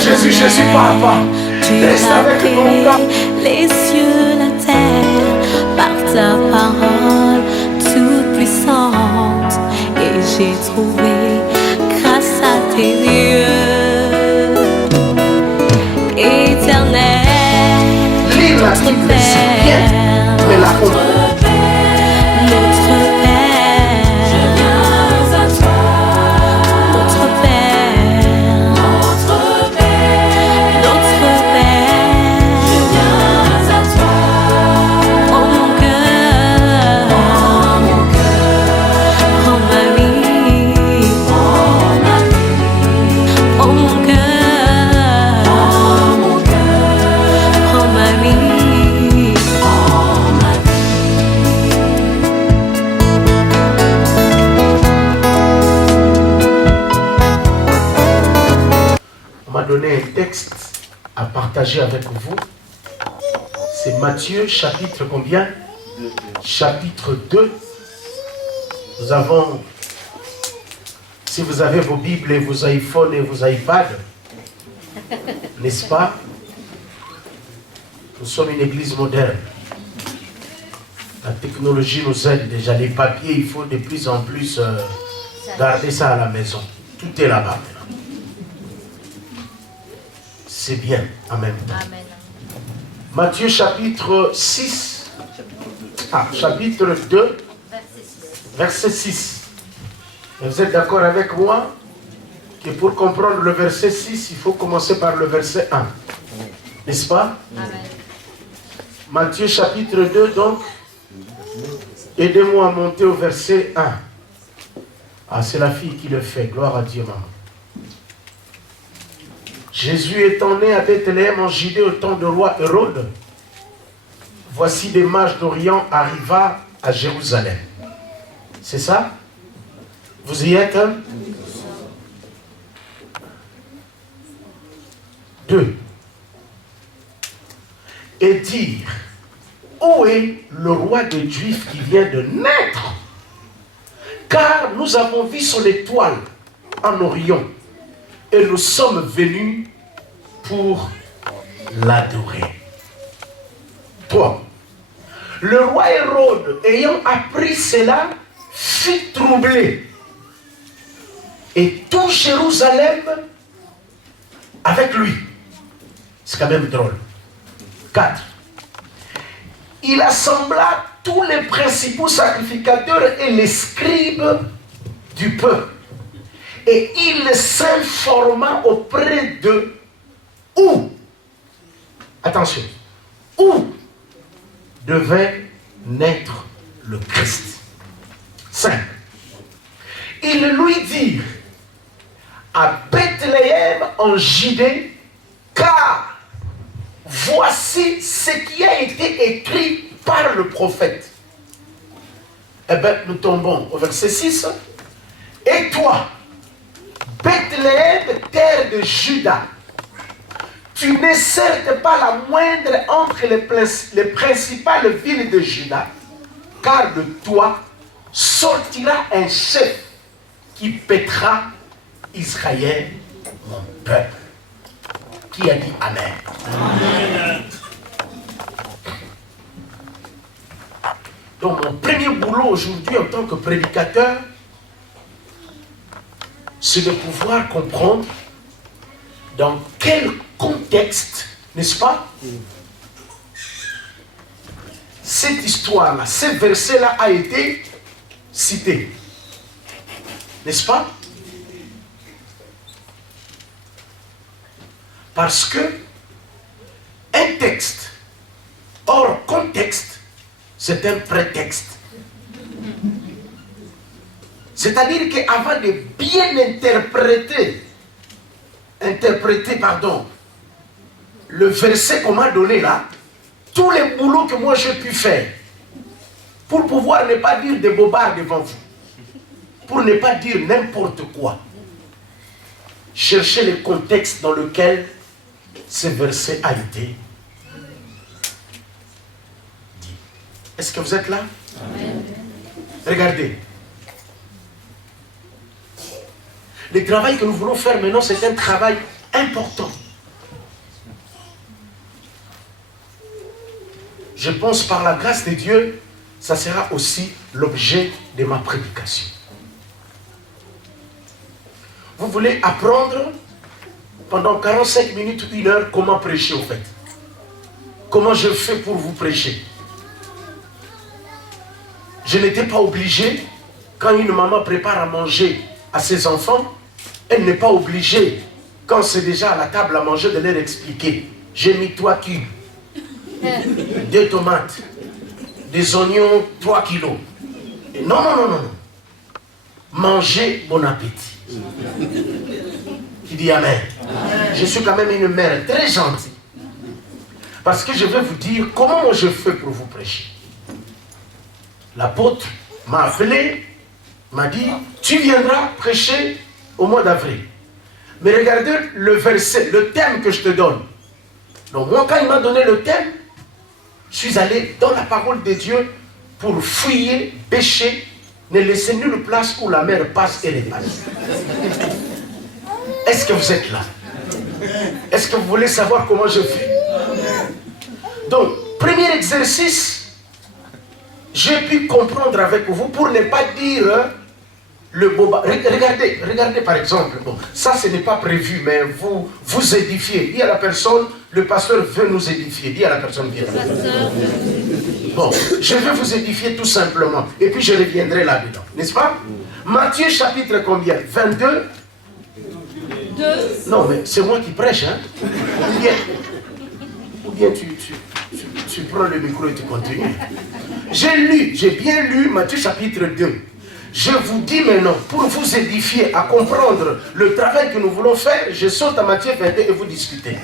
Jésus, Jésus, Papa. Reste avec mon gars. Les cieux, la terre, par ta parole toute puissante. Et j'ai trouvé grâce à tes yeux éternel, notre Père, notre Père, notre Père, je viens à toi, notre Père, notre Père, notre Père, je viens à toi, oh mon cœur, oh ma vie, oh mon cœur, oh ma vie. On m'a donné un texte à partager avec vous. C'est Matthieu, chapitre combien? Chapitre 2. Nous avons, si vous avez vos Bibles et vos iPhones et vos iPads, n'est-ce pas? Nous sommes une église moderne. La technologie nous aide déjà. Les papiers, il faut de plus en plus garder ça à la maison. Tout est là-bas maintenant. C'est bien. Amen. Amen. Matthieu chapitre 6. Chapitre 2, verset 6. Vous êtes d'accord avec moi que pour comprendre le verset 6, il faut commencer par le verset 1. N'est-ce pas? Amen. Matthieu chapitre 2, donc, aidez-moi à monter au verset 1. Ah, c'est la fille qui le fait. Gloire à Dieu, maman. Jésus étant né à Bethléem en Judée au temps de roi Hérode, voici des mages d'Orient arriva à Jérusalem. C'est ça? Vous y êtes? 2. Et dire, où est le roi des Juifs qui vient de naître? Car nous avons vu son étoile en Orient et nous sommes venus pour l'adorer. 3. Le roi Hérode, ayant appris cela, fut troublé. Et tout Jérusalem avec lui. C'est quand même drôle. 4. Il assembla tous les principaux sacrificateurs et les scribes du peuple. Et il s'informa auprès d'eux où, attention, où devait naître le Christ. 5. Ils lui dirent, à Bethléem en Judée, car voici ce qui a été écrit par le prophète. Eh bien, nous tombons au verset 6. Et toi, Bethléem, terre de Juda, tu n'es certes pas la moindre entre les principales villes de Juda, car de toi sortira un chef qui paîtra Israël, mon peuple. Qui a dit Amen? Amen. Donc mon premier boulot aujourd'hui en tant que prédicateur, c'est de pouvoir comprendre dans quel contexte, n'est-ce pas, cette histoire-là, ce verset-là a été cité. N'est-ce pas? Parce que un texte hors contexte, c'est un prétexte. C'est-à-dire qu'avant de bien interpréter, le verset qu'on m'a donné là, tous les boulots que moi j'ai pu faire, pour pouvoir ne pas dire des bobards devant vous, pour ne pas dire n'importe quoi, cherchez le contexte dans lequel ce verset a été dit. Est-ce que vous êtes là? Amen. Regardez. Le travail que nous voulons faire maintenant, c'est un travail important. je pense par la grâce de Dieu, ça sera aussi l'objet de ma prédication. Vous voulez apprendre pendant 45 minutes, 1 heure, comment prêcher au fait? Comment je fais pour vous prêcher? Je n'étais pas obligé, quand une maman prépare à manger à ses enfants, elle n'est pas obligée, quand c'est déjà à la table à manger, de leur expliquer. J'ai mis 3 cubes, 2 tomates, des oignons, 3 kilos. Non, non, non, non. Mangez, bon appétit. Qui dit Amen. Je suis quand même une mère très gentille. Parce que je vais vous dire comment je fais pour vous prêcher. L'apôtre m'a appelé, m'a dit, tu viendras prêcher au mois d'avril. Mais regardez le verset, le thème que je te donne. Donc moi, quand il m'a donné le thème, je suis allé dans la parole de Dieu pour fouiller, pêcher, ne laisser nulle place où la mer passe et repasse. Est-ce que vous êtes là? Est-ce que vous voulez savoir comment je fais? Donc, premier exercice, j'ai pu comprendre avec vous pour ne pas dire le boba. Regardez par exemple, bon, ça ce n'est pas prévu, mais vous édifiez. Dis à la personne, le pasteur veut nous édifier. Dis à la personne qui est là. Bon, je vais vous édifier tout simplement. Et puis je reviendrai là-dedans. N'est-ce pas? Matthieu chapitre combien? 22? 2. Non, mais c'est moi qui prêche, hein? Ou bien tu prends le micro et tu continues. J'ai bien lu Matthieu chapitre 2. Je vous dis maintenant, pour vous édifier, à comprendre le travail que nous voulons faire, je saute à Matthieu 22 et vous discutez.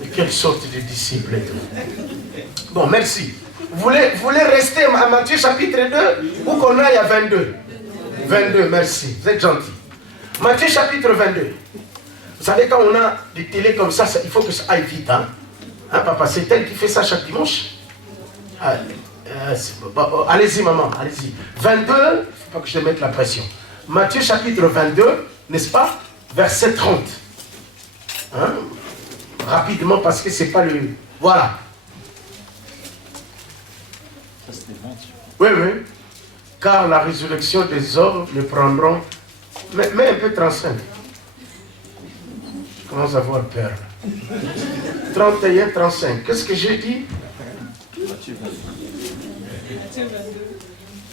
Mais quelle sorte de disciple êtes-vous? Bon, merci. Vous voulez rester à Matthieu chapitre 2 ou qu'on aille à 22? 22, merci. Vous êtes gentil. Matthieu chapitre 22. Vous savez, quand on a des télés comme ça, il faut que ça aille vite. Hein, papa, c'est elle qui fait ça chaque dimanche? Allez-y, maman, allez-y. 22, il ne faut pas que je te mette la pression. Matthieu chapitre 22, n'est-ce pas? Verset 30. Hein? Rapidement, parce que c'est pas le... Voilà. Ça, c'était 20. Oui, oui. Car la résurrection des hommes ne prendront... Mais un peu 35. Je commence à avoir peur. 31, 35. Qu'est-ce que j'ai dit?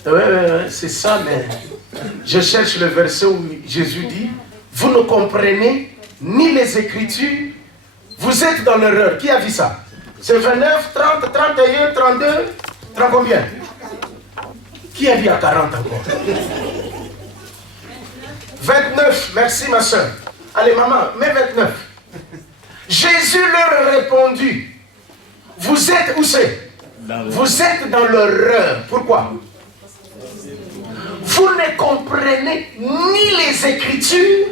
Oui, c'est ça, mais je cherche le verset où Jésus dit, vous ne comprenez ni les Écritures, vous êtes dans l'erreur. Qui a vu ça? C'est 29, 30, 31, 32, 30 combien? Qui a vu à 40 encore? 29, merci ma soeur. Allez maman, mets 29. Jésus leur répondit, vous êtes où c'est? Vous êtes dans l'erreur. Pourquoi? Vous ne comprenez ni les Écritures,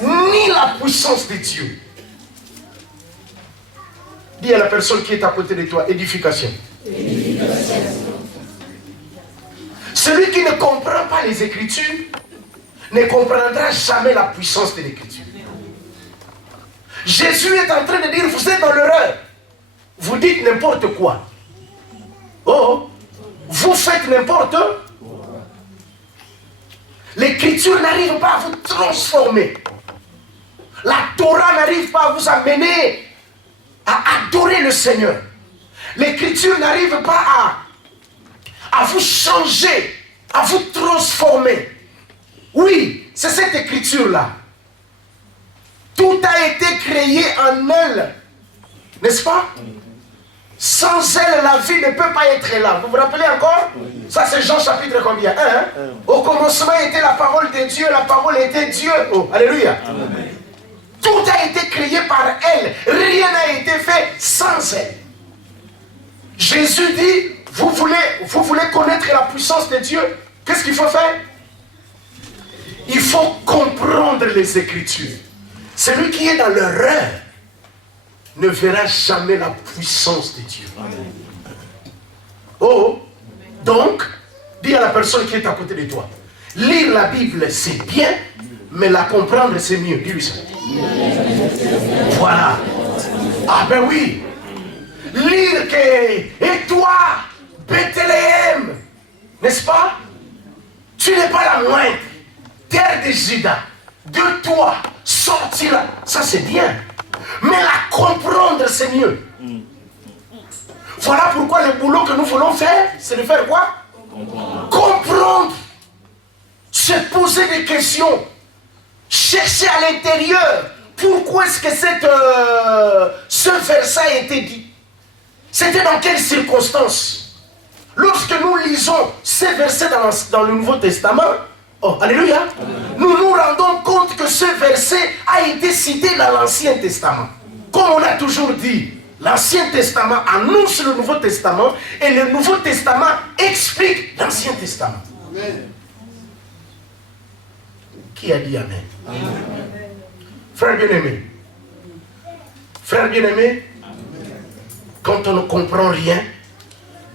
ni la puissance de Dieu. Dis à la personne qui est à côté de toi, édification. Celui qui ne comprend pas les Écritures ne comprendra jamais la puissance de l'Écriture. Jésus est en train de dire, vous êtes dans l'erreur. Vous dites n'importe quoi. Oh, vous faites n'importe quoi. L'Écriture n'arrive pas à vous transformer. La Torah n'arrive pas à vous amener à adorer le Seigneur. L'Écriture n'arrive pas à vous changer, à vous transformer. Oui, c'est cette Écriture-là. Tout a été créé en elle. N'est-ce pas? Sans elle, la vie ne peut pas être là. Vous vous rappelez encore? Ça, c'est Jean chapitre combien? 1. Hein? Au commencement était la parole de Dieu, la parole était Dieu. Oh, alléluia. Amen. Tout a été créé par elle. Rien n'a été fait sans elle. Jésus dit, vous voulez connaître la puissance de Dieu? Qu'est-ce qu'il faut faire? Il faut comprendre les Écritures. Celui qui est dans l'erreur ne verra jamais la puissance de Dieu. Oh, donc, dis à la personne qui est à côté de toi, lire la Bible c'est bien, mais la comprendre c'est mieux. Dis-lui ça. Voilà. Ah ben oui. Lire que, et toi, Bethléem, n'est-ce pas? Tu n'es pas la moindre. Terre de Juda, de toi sortira. Ça c'est bien. Mais la comprendre c'est mieux. Voilà pourquoi le boulot que nous voulons faire, c'est de faire quoi? Comprendre. Se poser des questions. Chercher à l'intérieur. Pourquoi est-ce que ce verset a été dit? C'était dans quelles circonstances? Lorsque nous lisons ces versets dans le Nouveau Testament, oh, alléluia, nous nous rendons compte que ce verset a été cité dans l'Ancien Testament. Comme on a toujours dit, l'Ancien Testament annonce le Nouveau Testament et le Nouveau Testament explique l'Ancien Testament. Amen. Qui a dit Amen? Amen. Frère bien-aimé, quand on ne comprend rien,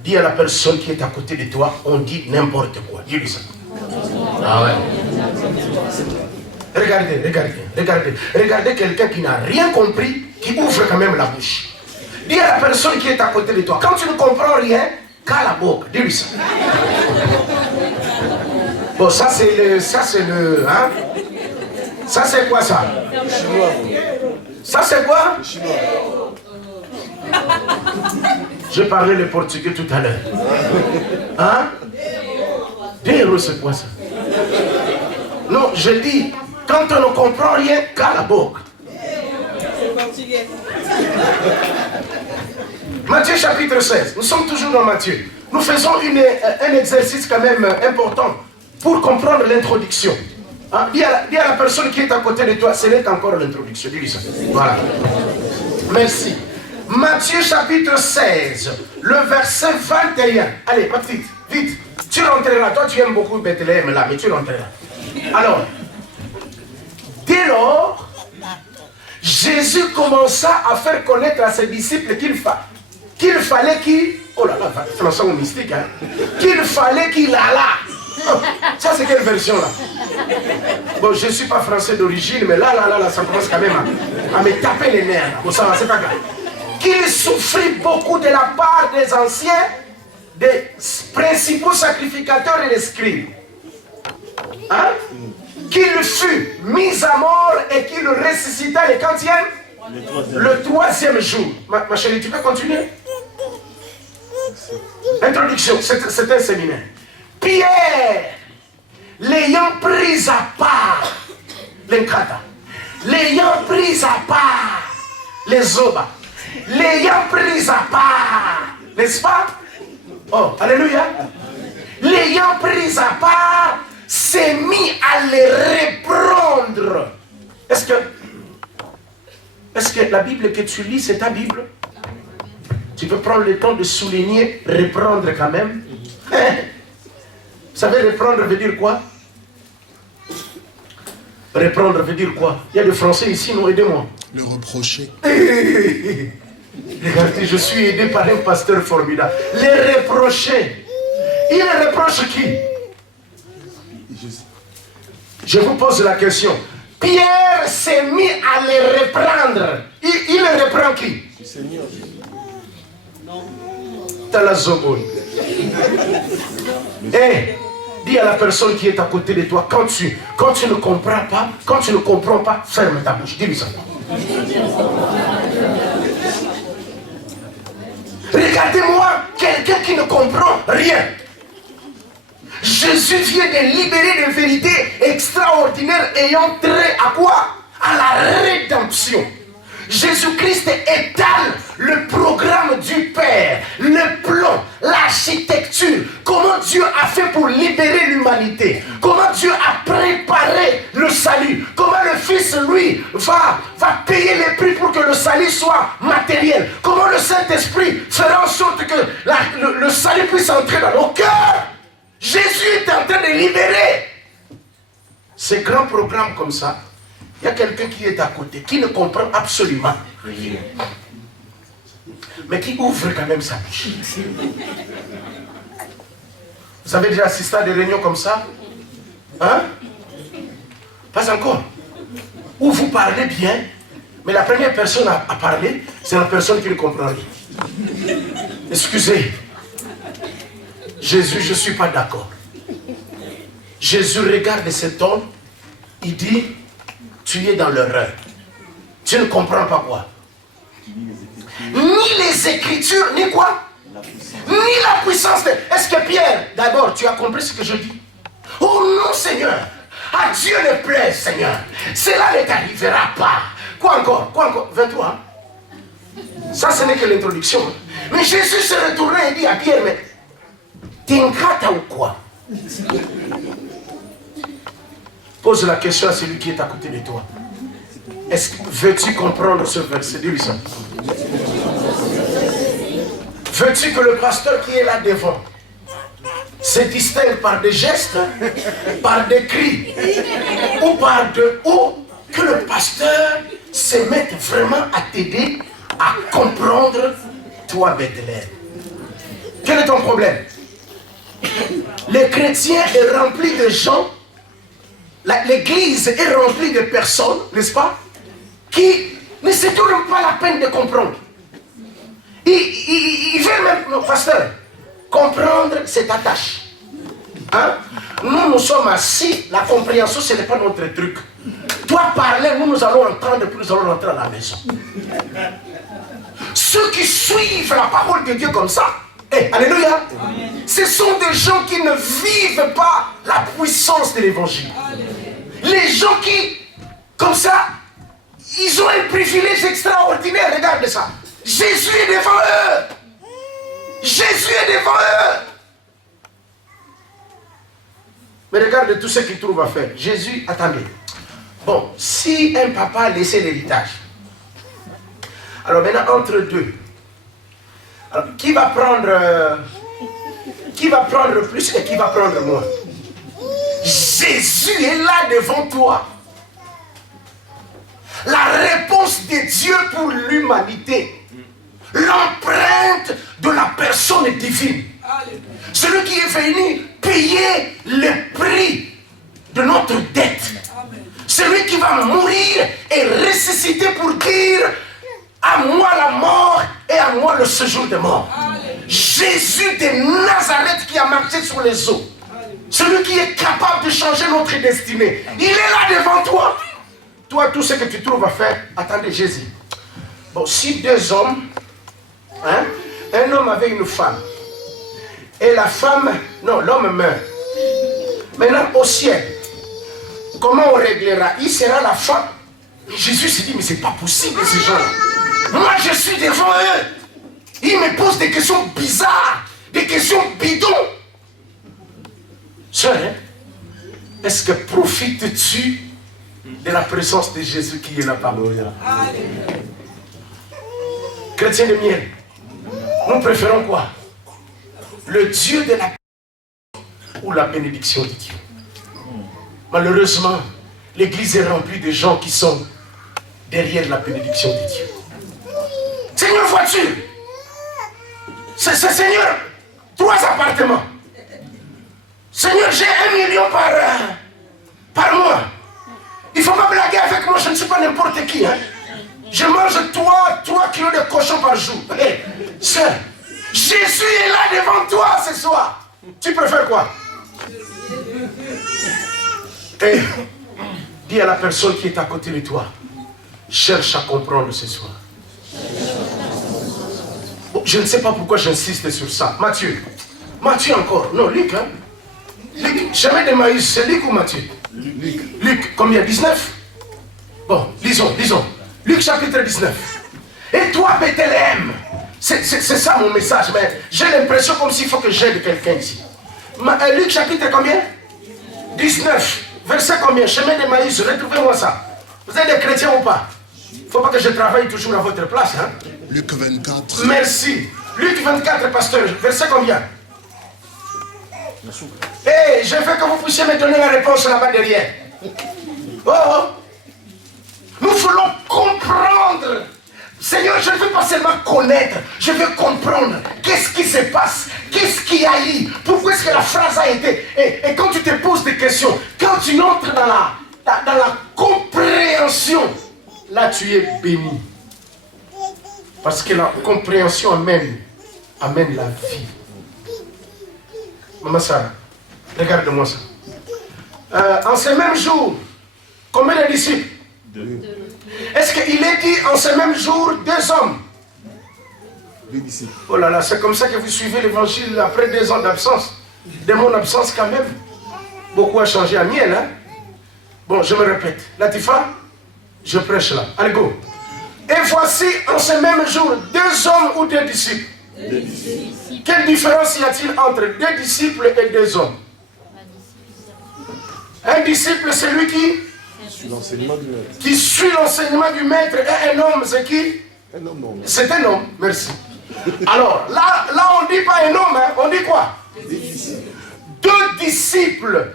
dis à la personne qui est à côté de toi, on dit n'importe quoi. Dis-lui ça. Ah ouais. Regardez quelqu'un qui n'a rien compris, qui ouvre quand même la bouche. Dis à la personne qui est à côté de toi, quand tu ne comprends rien, cale la bouche. Dis-lui ça. Bon, ça c'est le, hein? Ça c'est quoi ça? Ça c'est quoi? Je parlais le portugais tout à l'heure. Hein? Déro, c'est quoi ça? Non, je dis, quand on ne comprend rien, qu'à la boucle. Matthieu chapitre 16. Nous sommes toujours dans Matthieu. Nous faisons un exercice quand même important pour comprendre l'introduction. Hein? Dis à la personne qui est à côté de toi, ce n'est qu'encore l'introduction. Dis-lui ça. Voilà. Merci. Matthieu chapitre 16, le verset 21. Allez, ma petite, vite. Tu rentreras. Toi, tu aimes beaucoup Bethléem là, mais tu rentreras. Alors, dès lors, Jésus commença à faire connaître à ses disciples qu'il fallait qu'il... Oh là là, c'est un mystique, hein? Qu'il fallait qu'il allât. Oh, ça, c'est quelle version là? Bon, je ne suis pas français d'origine, mais là, ça commence quand même à me taper les nerfs. Bon, ça va, c'est pas grave. Qu'il souffrit beaucoup de la part des anciens, des principaux sacrificateurs et des scribes. Hein? Qu'il fut mis à mort et qu'il ressuscita le quantième? Le troisième jour. Ma chérie, tu peux continuer? Introduction, c'est un séminaire. Pierre, l'ayant pris à part, l'encata, l'ayant pris à part, les obas, l'ayant pris à part, n'est-ce pas? Oh, alléluia. L'ayant pris à part, s'est mis à les reprendre. Est-ce que la Bible que tu lis, c'est ta Bible? Tu peux prendre le temps de souligner, reprendre quand même. Vous savez, reprendre veut dire quoi? Reprendre veut dire quoi? Il y a des Français ici, non? Aidez-moi. Le reprocher. Regardez, je suis aidé par un pasteur formidable. Les reprocher. Il reproche qui? Je vous pose la question. Pierre s'est mis à les reprendre. Il reprend qui? Le Seigneur. T'as la zobone. Dis à la personne qui est à côté de toi, quand tu ne comprends pas, ferme ta bouche. Dis-lui ça. Regardez-moi, quelqu'un qui ne comprend rien. Jésus vient de libérer des vérités extraordinaires ayant trait à quoi? À la rédemption. Jésus-Christ étale le programme du Père, le plan, l'architecture, comment Dieu a fait pour libérer l'humanité, comment Dieu a préparé le salut, comment le Fils, lui, va payer les prix pour que le salut soit matériel, comment le Saint-Esprit fera en sorte que le salut puisse entrer dans nos cœurs. Jésus est en train de libérer ces grands programmes comme ça. Il y a quelqu'un qui est à côté, qui ne comprend absolument rien, mais qui ouvre quand même sa bouche. Vous avez déjà assisté à des réunions comme ça? Hein? Pas encore. Où vous parlez bien, Mais la première personne à parler, c'est la personne qui ne comprend rien. Excusez. Jésus, je ne suis pas d'accord. Jésus regarde cet homme, il dit, tu es dans l'erreur. Tu ne comprends pas quoi? Ni les Écritures, ni quoi? Ni la puissance de... Est-ce que Pierre, d'abord, tu as compris ce que je dis? Oh non, Seigneur. À Dieu ne plaît, Seigneur. Cela ne t'arrivera pas. Quoi encore? 23. Ça, ce n'est que l'introduction. Mais Jésus se retourna et dit à Pierre, mais t'es ingrata ou quoi? Pose la question à celui qui est à côté de toi. Est-ce que veux-tu comprendre ce verset? Dis-lui ça. Veux-tu que le pasteur qui est là devant se distingue par des gestes, par des cris, ou que le pasteur se mette vraiment à t'aider à comprendre, toi, Bethléem? Quel est ton problème? Le chrétien est rempli de gens, l'église est remplie de personnes, n'est-ce pas, qui ne se donnent pas la peine de comprendre. Il veut même, non, pasteur, comprendre, c'est ta tâche. Hein? Nous sommes assis, la compréhension, ce n'est pas notre truc. Toi, parler, nous allons entendre, puis nous allons rentrer à la maison. Ceux qui suivent la parole de Dieu comme ça, alléluia, ce sont des gens qui ne vivent pas la puissance de l'évangile. Les gens qui, comme ça, ils ont un privilège extraordinaire. Regarde ça. Jésus est devant eux. Jésus est devant eux. Mais regarde tout ce qu'il trouve à faire. Jésus, attendez. Bon, si un papa a laissé l'héritage, alors maintenant entre deux, alors, qui va prendre plus et qui va prendre moins? Jésus est là devant toi. La réponse de Dieu pour l'humanité, l'empreinte de la personne divine, celui qui est venu payer le prix de notre dette, celui qui va mourir et ressusciter pour dire à moi la mort et à moi le séjour de mort. Jésus de Nazareth qui a marché sur les eaux, celui qui est capable de changer notre destinée, il est là devant toi. Toi, tout ce que tu trouves à faire, attendez Jésus. Bon, si deux hommes, hein, un homme avait une femme, et la femme, non, l'homme meurt. Maintenant, au ciel, comment on réglera? Il sera la femme. Jésus s'est dit, mais c'est pas possible ces gens-là. Moi, je suis devant eux. Ils me posent des questions bizarres, des questions bidons. Sœur, hein, est-ce que profites-tu de la présence de Jésus qui est là parmi nous? Chrétiens de miel, nous préférons quoi? Le Dieu de la ou la bénédiction de Dieu? Malheureusement, l'église est remplie de gens qui sont derrière la bénédiction de Dieu. Seigneur, voiture. Seigneur, 3 appartements. Seigneur, j'ai 1 million par mois. Il ne faut pas blaguer avec moi, je ne suis pas n'importe qui. Hein. Je mange 3 kilos de cochon par jour. Hey, sœur, Jésus est là devant toi ce soir. Tu préfères quoi? Et dis à la personne qui est à côté de toi, cherche à comprendre ce soir. Bon, je ne sais pas pourquoi j'insiste sur ça. Matthieu encore. Non, Luc. Hein? Luc, chemin de maïs, c'est Luc ou Matthieu? Luc, combien? 19? Bon, lisons. Luc chapitre 19. Et toi, Bethléem, c'est ça mon message, mais j'ai l'impression comme s'il faut que j'aide quelqu'un ici. Luc chapitre combien? 19. Verset combien? Chemin de maïs, retrouvez-moi ça. Vous êtes des chrétiens ou pas? Il ne faut pas que je travaille toujours à votre place. Hein? Luc 24. Merci. Luc 24, pasteur. Verset combien? Hey, je veux que vous puissiez me donner la réponse là-bas derrière. Oh. Nous voulons comprendre. Seigneur, je ne veux pas seulement connaître, je veux comprendre. Qu'est-ce qui se passe? Qu'est-ce qui a eu? Pourquoi est-ce que la phrase a été? Et quand tu te poses des questions, quand tu entres dans la compréhension, là tu es béni. Parce que la compréhension amène la vie. Maman Sarah, regarde-moi ça. En ce même jour, combien de disciples? 2. Est-ce qu'il est dit en ce même jour 2 hommes? 2 disciples. Oh là là, c'est comme ça que vous suivez l'évangile après 2 ans d'absence. De mon absence quand même. Beaucoup a changé à miel, hein? Bon, je me répète. Latifa, je prêche là. Allez, go. Et voici en ce même jour 2 hommes ou 2 disciples. 2 disciples. Quelle différence y a-t-il entre 2 disciples et 2 hommes? Un disciple, c'est lui qui Suit l'enseignement du maître. Qui suit l'enseignement du maître. Et un homme, c'est qui? Un homme normal. C'est un homme, merci. Alors, là on ne dit pas un homme, hein, on dit quoi? 2 disciples. 2 disciples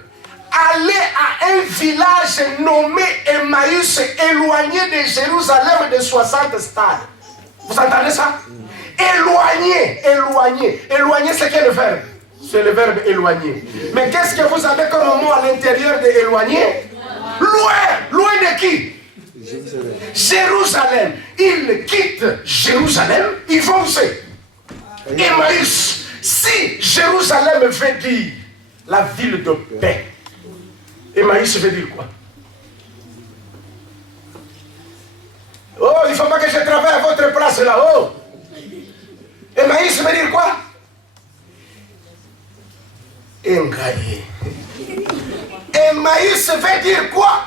allaient à un village nommé Emmaüs, éloigné de Jérusalem de 60 stades. Vous entendez ça? Éloigné, éloigné. Éloigné, c'est quel verbe? C'est le verbe éloigné. Mais qu'est-ce que vous avez comme mot à l'intérieur de éloigné? Loin. Loin de qui? Jérusalem. Jérusalem. Ils quittent Jérusalem, ils vont où c'est? Emmaüs. Si Jérusalem veut dire la ville de paix, Emmaüs veut dire quoi? Oh, il ne faut pas que je travaille à votre place là. Oh! Emmaüs veut dire quoi? Engaillé. Emmaüs veut dire quoi?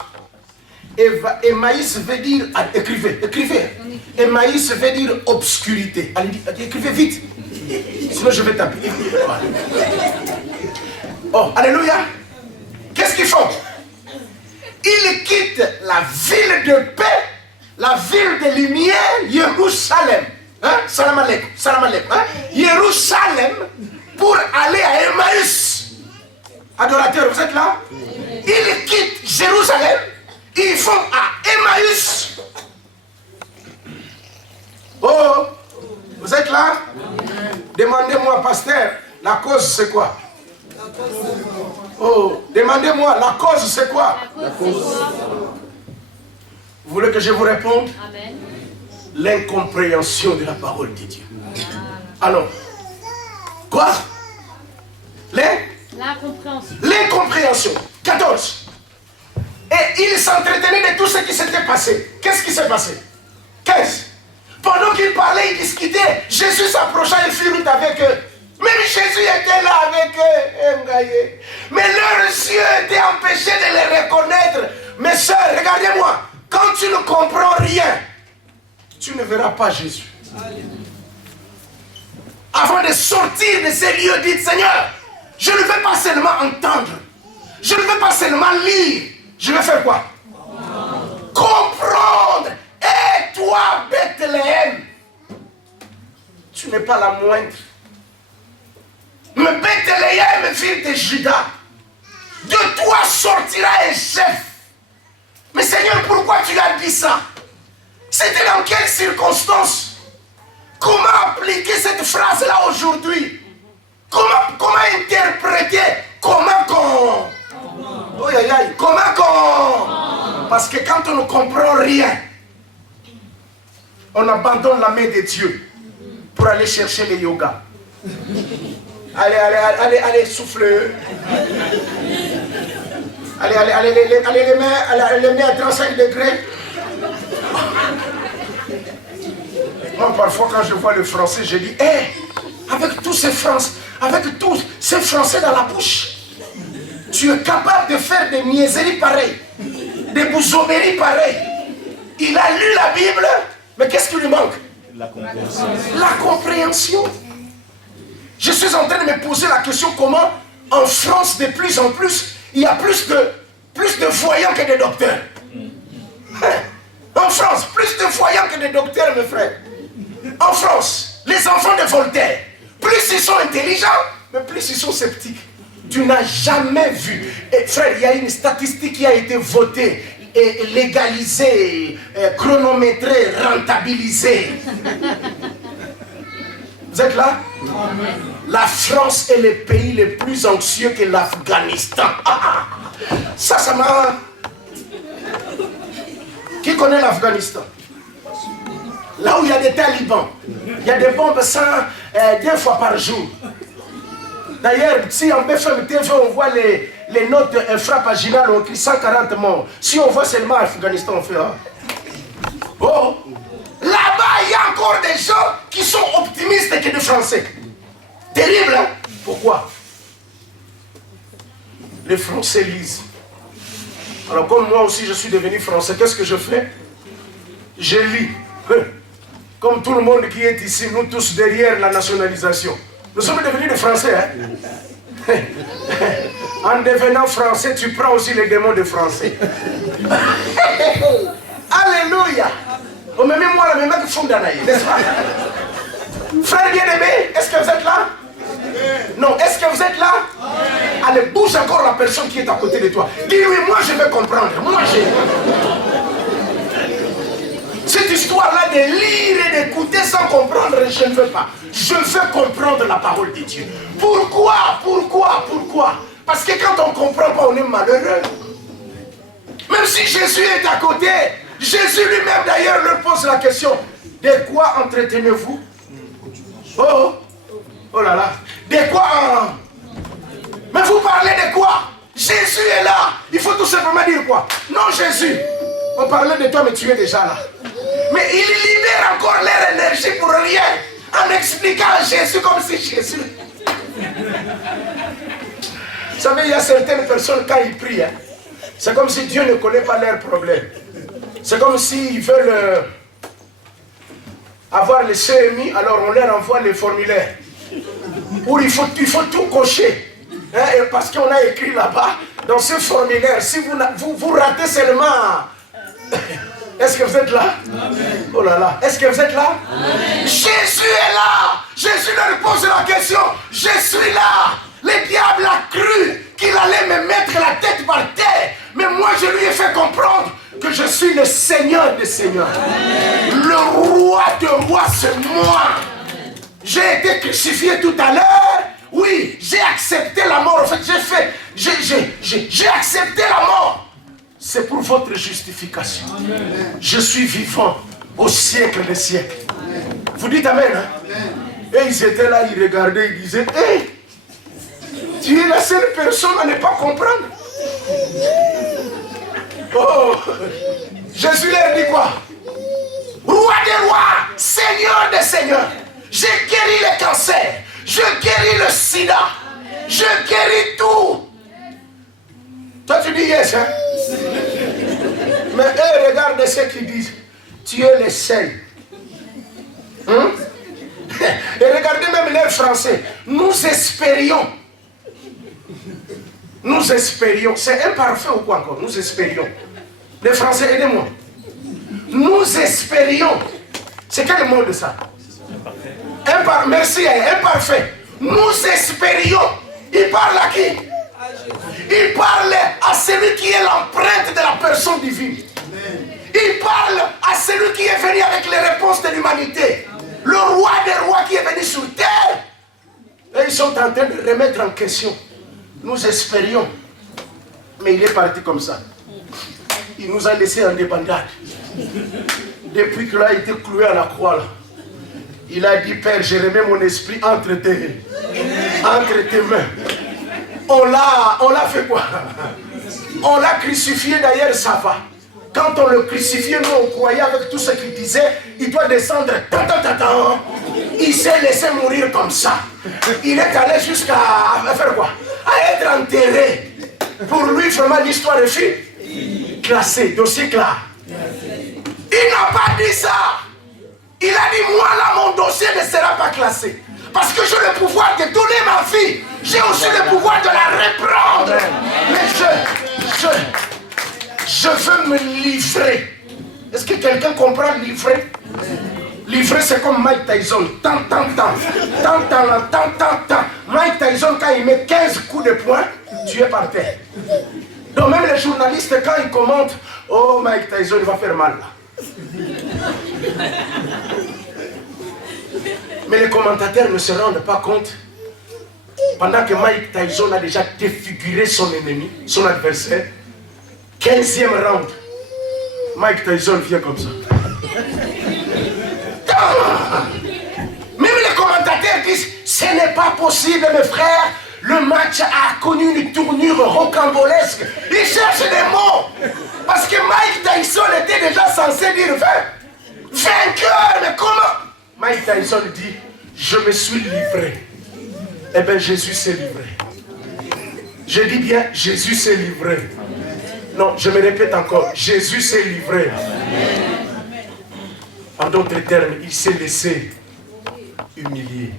Emmaüs veut dire, écrivez. Emmaüs veut dire obscurité. Allez, écrivez vite. Sinon je vais taper. Oh, alléluia. Qu'est-ce qu'ils font? Ils quittent la ville de paix, la ville de lumière, Jérusalem. Hein? Salam alaikum. Hein? Jérusalem pour aller à Emmaüs. Adorateurs, vous êtes là? Ils quittent Jérusalem, ils vont à Emmaüs. Oh, vous êtes là? Demandez-moi, pasteur, la cause c'est quoi? Oh, demandez-moi, la cause c'est quoi? Vous voulez que je vous réponde? Amen. L'incompréhension de la parole de Dieu. Alors, quoi? L'incompréhension. 14. Et il s'entretenait de tout ce qui s'était passé. Qu'est-ce qui s'est passé? 15. Pendant qu'il parlait, il discutait, Jésus s'approcha et fit route avec eux. Même Jésus était là avec eux. Mais leurs yeux étaient empêchés de les reconnaître. Mes soeurs, regardez-moi. Quand tu ne comprends rien, tu ne verras pas Jésus. Avant de sortir de ces lieux, dites Seigneur, je ne veux pas seulement entendre. Je ne veux pas seulement lire. Je vais faire quoi? Comprendre. Et toi, Bethléem, tu n'es pas la moindre. Mais Bethléem, ville de Juda, de toi sortira un chef. Mais Seigneur, pourquoi tu as dit ça? C'était dans quelles circonstances? Comment appliquer cette phrase-là aujourd'hui? Comment interpréter? Comment qu'on... Parce que quand on ne comprend rien, on abandonne la main de Dieu pour aller chercher le yoga. Allez, souffle. Allez, les mains à 35 degrés. Moi, parfois, quand je vois le français, je dis, avec tous ces français dans la bouche, tu es capable de faire des niaiseries pareilles, des bousonneries pareilles. Il a lu la Bible, mais qu'est-ce qui lui manque? La compréhension. La compréhension. Je suis en train de me poser la question comment, en France, de plus en plus, il y a plus de voyants que de docteurs. En France, plus de voyants que de docteurs, mes frères. En France, les enfants de Voltaire, plus ils sont intelligents, mais plus ils sont sceptiques. Tu n'as jamais vu. Et frère, il y a une statistique qui a été votée, et légalisée, chronométrée, rentabilisée. Vous êtes là? La France est le pays le plus anxieux que l'Afghanistan. Ça m'a... Qui Qui connaît l'Afghanistan? Là où il y a des talibans, il y a des bombes 2 fois par jour. D'ailleurs, si en BFM TV on voit les notes infrapaginales, on écrit 140 morts. Si on voit seulement l'Afghanistan, on fait oh, là-bas, il y a encore des gens qui sont optimistes que des Français. Terrible, hein? Pourquoi? Les Français lisent. Alors comme moi aussi je suis devenu français, qu'est-ce que je fais? Je lis. Comme tout le monde qui est ici, nous tous derrière la nationalisation. Nous sommes devenus des Français. Hein? En devenant français, tu prends aussi les démons de français. Alléluia. On me met moi la même que Fondanaï, n'est-ce pas? Frère bien-aimé, est-ce que vous êtes là? Non, est-ce que vous êtes là? Allez, bouge encore la personne qui est à côté de toi. Dis-lui, moi je vais comprendre. Moi j'ai... Cette histoire-là de lire et d'écouter sans comprendre, je ne veux pas. Je veux comprendre la parole de Dieu. Pourquoi? Parce que quand on ne comprend pas, on est malheureux. Même si Jésus est à côté, Jésus lui-même d'ailleurs leur pose la question. De quoi entretenez-vous? Oh là là. De quoi? Mais vous parlez de quoi? Jésus est là. Il faut tout simplement dire quoi? Non, Jésus. On parlait de toi, mais tu es déjà là. Mais ils libèrent encore leur énergie pour rien. En expliquant à Jésus comme si Jésus... Vous savez, il y a certaines personnes, quand ils prient, hein, c'est comme si Dieu ne connaît pas leurs problèmes. C'est comme s'ils veulent avoir le CMI, alors on leur envoie les formulaires. Où il faut tout cocher. Hein, et parce qu'on a écrit là-bas, dans ce formulaire, si vous ratez seulement... Est-ce que vous êtes là? Amen. Oh là là, est-ce que vous êtes là? Amen. Jésus est là. Jésus leur pose la question. Je suis là. Le diable a cru qu'il allait me mettre la tête par terre. Mais moi je lui ai fait comprendre que je suis le Seigneur des Seigneurs. Amen. Le roi de rois, c'est moi. J'ai été crucifié tout à l'heure. Oui, j'ai accepté la mort. En fait, j'ai accepté la mort. C'est pour votre justification. Amen. Je suis vivant au siècle des siècles. Amen. Vous dites Amen, hein? Amen. Et ils étaient là, ils regardaient, ils disaient, hey, tu es la seule personne à ne pas comprendre. Oh, Jésus leur dit quoi? Roi des rois, Seigneur des seigneurs. Je guéris le cancer, je guéris le sida, je guéris tout. Toi tu dis yes, hein? Mais eux, regardez ce qu'ils disent. Tu es le seul. Hein? Et regardez même les Français. Nous espérions. Nous espérions. C'est imparfait ou quoi encore? Nous espérions. Les Français, aidez-moi. Nous espérions. C'est quel mot de ça? Imparfait. Merci, imparfait. Nous espérions. Il parle à qui? Il parle à celui qui est l'empreinte de la personne divine. Il parle à celui qui est venu avec les réponses de l'humanité. Le roi des rois qui est venu sur terre. Et ils sont en train de remettre en question. Nous espérions. Mais il est parti comme ça. Il nous a laissés en débandade. Depuis qu'il a été cloué à la croix, là, il a dit, Père, je remets mon esprit entre tes mains. On l'a fait quoi? On l'a crucifié, d'ailleurs ça va. Quand on le crucifiait, nous on croyait avec tout ce qu'il disait, il doit descendre. Il s'est laissé mourir comme ça. Il est allé jusqu'à faire quoi? À être enterré. Pour lui, vraiment, l'histoire est finie. Classé, dossier clair. Il n'a pas dit ça. Il a dit, moi là, mon dossier ne sera pas classé. Parce que j'ai le pouvoir de donner ma vie. J'ai aussi le pouvoir de la reprendre. Mais je veux me livrer. Est-ce que quelqu'un comprend livrer? Livrer, c'est comme Mike Tyson. Tant. Mike Tyson, quand il met 15 coups de poing, tu es par terre. Donc même les journalistes, quand ils commentent, oh Mike Tyson, il va faire mal là. Mais les commentateurs ne se rendent pas compte. Pendant que Mike Tyson a déjà défiguré son ennemi, son adversaire, 15e round, Mike Tyson vient comme ça. Même les commentateurs disent, ce n'est pas possible, mes frères. Le match a connu une tournure rocambolesque. Ils cherchent des mots. Parce que Mike Tyson était déjà censé dire vainqueur. Mais comment? Mike Tyson dit, je me suis livré. Eh bien, Jésus s'est livré. Je dis bien, Jésus s'est livré. Non, je me répète encore, Jésus s'est livré. En d'autres termes, il s'est laissé humilier.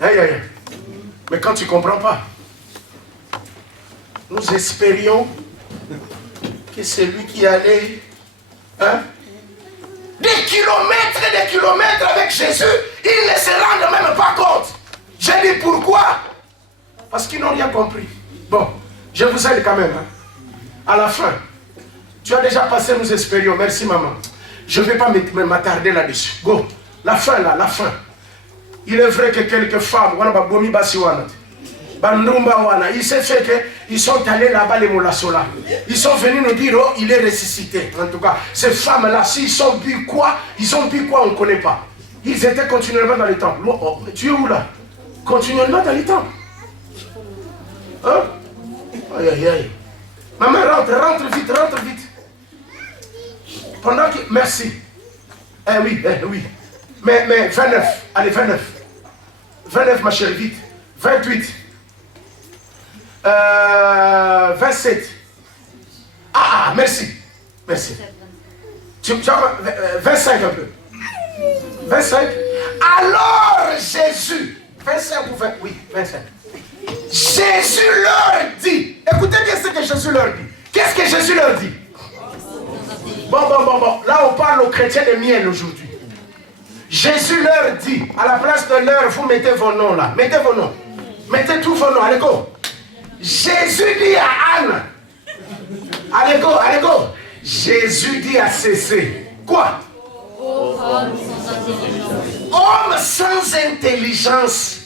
Aïe, aïe. Mais quand tu ne comprends pas, nous espérions que celui qui allait des kilomètres avec Jésus, ils ne se rendent même pas compte. J'ai dit pourquoi? Parce qu'ils n'ont rien compris. Bon, je vous aide quand même. À la fin, tu as déjà passé, nous espérions. Merci maman. Je ne vais pas m'attarder là-dessus. Go, la fin là, la fin. Il est vrai que quelques femmes, il s'est fait qu'ils sont allés là-bas, les Moulasola. Ils sont venus nous dire, oh, il est ressuscité. En tout cas, ces femmes-là, s'ils ont bu quoi, on ne connaît pas. Ils étaient continuellement dans les temples. Oh, tu es où là? Continuellement dans les temples. Hein? Aïe, aïe, aïe. Maman, rentre vite. Pendant que... Merci. Oui. Mais 29. Allez, 29. 29, ma chérie, vite. 28. 27. Ah, merci. Tu as 25 un peu. 25. Alors Jésus. 25 ou 20? Oui, 25. Jésus leur dit. Écoutez bien ce que Jésus leur dit. Qu'est-ce que Jésus leur dit? Bon. Là, on parle aux chrétiens de miel aujourd'hui. Jésus leur dit, à la place de leur, vous mettez vos noms là. Mettez vos noms. Mettez tous vos noms. Allez, go. Jésus dit à Anne. Allez, go. Jésus dit à Cécé. Quoi? Homme sans intelligence.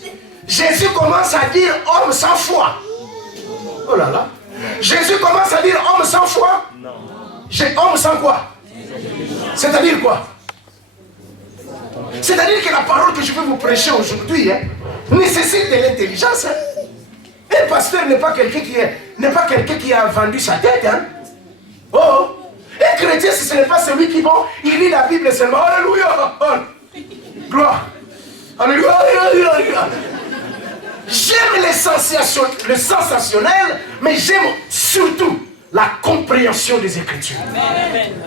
Jésus commence à dire homme sans foi. Oh là là. Jésus commence à dire homme sans foi. Non. Homme sans quoi? C'est-à-dire quoi? C'est-à-dire que la parole que je vais vous prêcher aujourd'hui nécessite de l'intelligence. Un pasteur n'est pas quelqu'un qui a vendu sa tête. Oh. Un chrétien, si ce n'est pas celui qui il lit la Bible seulement. Alléluia. Gloire. Alléluia. J'aime le sensationnel, mais j'aime surtout la compréhension des Écritures.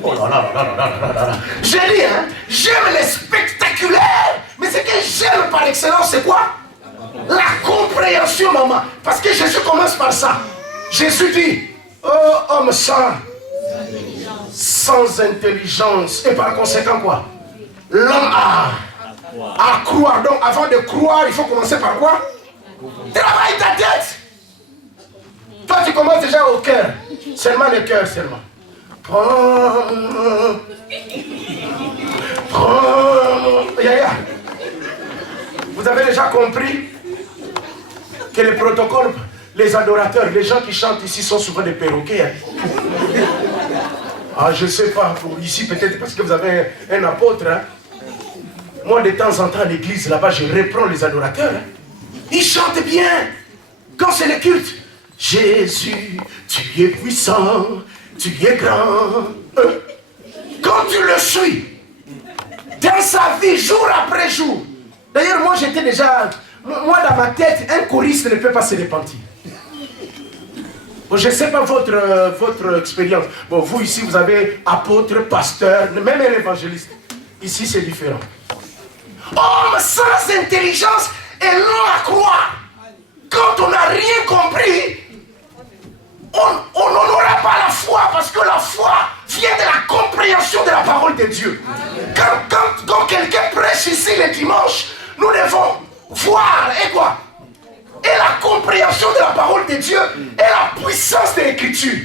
Oh là là. J'ai dit, j'aime le spectaculaire, mais ce que j'aime par excellence, c'est quoi? La compréhension, maman. Parce que Jésus commence par ça. Jésus dit, oh homme sans intelligence. Et par conséquent quoi? L'homme à croire. Donc avant de croire, il faut commencer par quoi? Travaille ta tête. Toi tu commences déjà au cœur. Seulement le cœur seulement. Vous avez déjà compris que les protocoles, les adorateurs, les gens qui chantent ici sont souvent des perroquets. Ah, je ne sais pas, ici peut-être parce que vous avez un apôtre. Moi, de temps en temps, à l'église, là-bas, je reprends les adorateurs. Ils chantent bien. Quand c'est le culte. Jésus, tu es puissant, tu es grand. Quand tu le suis, dans sa vie, jour après jour. D'ailleurs, moi, j'étais déjà... Moi, dans ma tête, un choriste ne peut pas se repentir. Bon, je ne sais pas votre expérience. Bon, vous ici, vous avez apôtre, pasteur, même un évangéliste. Ici, c'est différent. Homme sans intelligence et long à croire. Quand on n'a rien compris, on n'aura pas la foi, parce que la foi vient de la compréhension de la parole de Dieu. Quand quelqu'un prêche ici le dimanche, nous devons voir et quoi? Et la compréhension de la parole de Dieu et la puissance de l'écriture.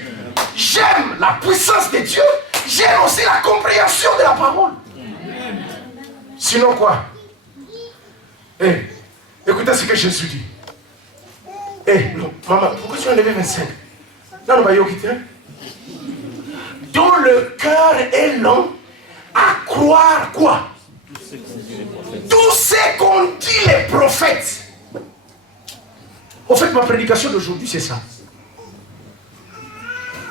J'aime la puissance de Dieu, j'aime aussi la compréhension de la parole. Sinon quoi? Écoutez ce que Jésus dit. Non, maman, pourquoi tu as enlevé 25? Non, on va y quitter. dont le cœur est long à croire quoi? Tout ce qu'ont dit les prophètes. Au fait, ma prédication d'aujourd'hui, c'est ça.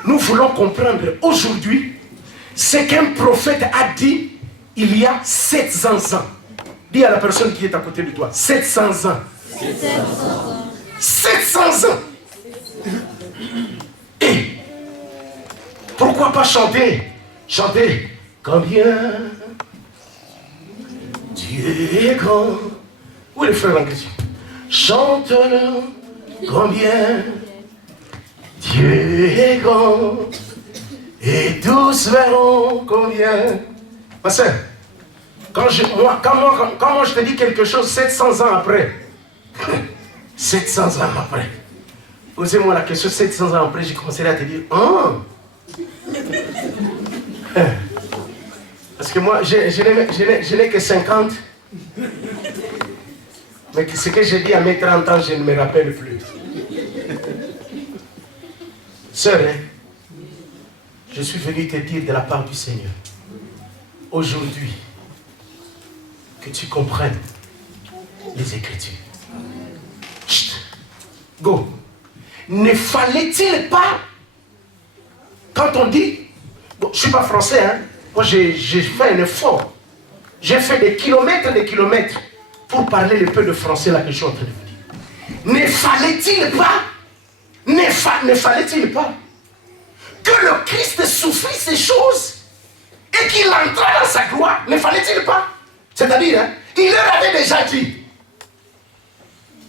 Nous voulons comprendre aujourd'hui ce qu'un prophète a dit il y a 700 ans. Dis à la personne qui est à côté de toi, 700 ans. 700 ans. Et pourquoi pas chanter? Chanter. Combien Dieu est grand. Où est le frère en question? Chante-le. Combien Dieu est grand. Et tous verront combien. Ma soeur, quand moi je te dis quelque chose 700 ans après, 700 ans après, posez-moi la question 700 ans après, j'ai commencé à te dire, oh. Parce que moi, je n'ai que 50. Mais ce que j'ai dit à mes 30 ans, je ne me rappelle plus. Sœur, je suis venu te dire de la part du Seigneur, aujourd'hui, que tu comprennes les Écritures. Chut. Go. Ne fallait-il pas, quand on dit, bon, je ne suis pas français, hein, moi j'ai fait un effort, j'ai fait des kilomètres pour parler le peu de français là que je suis en train de vous dire. Ne fallait-il pas que le Christ souffrit ces choses et qu'il entra dans sa gloire? Ne fallait-il pas? C'est-à-dire, hein, il leur avait déjà dit,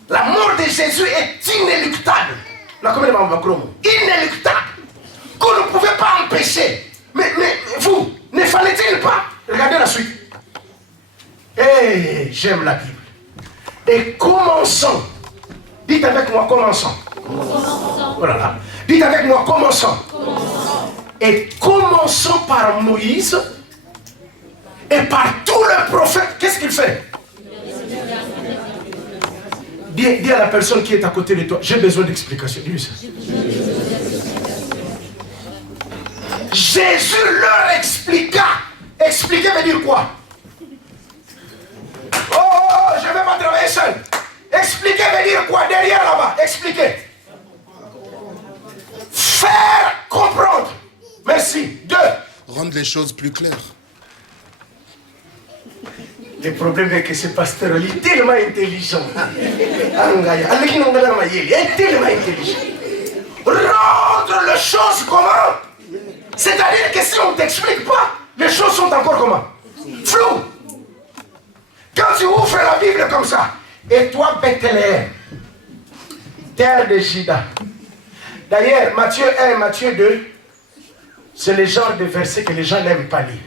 la mort de Jésus est inéluctable. Inéluctable. Qu'on ne pouvait pas empêcher. Mais vous, ne fallait-il pas? Regardez la suite. Eh, j'aime la Bible. Et commençons. Dites avec moi, commençons. Voilà. Dites avec moi, commençons. Et commençons par Moïse et par tous les prophètes. Qu'est-ce qu'il fait? Dis à la personne qui est à côté de toi, j'ai besoin d'explication. Dis-lui ça. Jésus leur expliqua. Expliquer veut dire quoi? Oh, je ne vais pas travailler seul. Expliquer veut dire quoi? Derrière là-bas, expliquer. Faire comprendre. Merci. 2. Rendre les choses plus claires. Le problème est que ce pasteur il est tellement intelligent. Il est tellement intelligent. Rendre les choses comment? C'est-à-dire que si on ne t'explique pas, les choses sont encore comment? Floues. Quand tu ouvres la Bible comme ça, et toi Bethléem, terre de Juda. D'ailleurs, Matthieu 1, Matthieu 2, c'est le genre de verset que les gens n'aiment pas lire.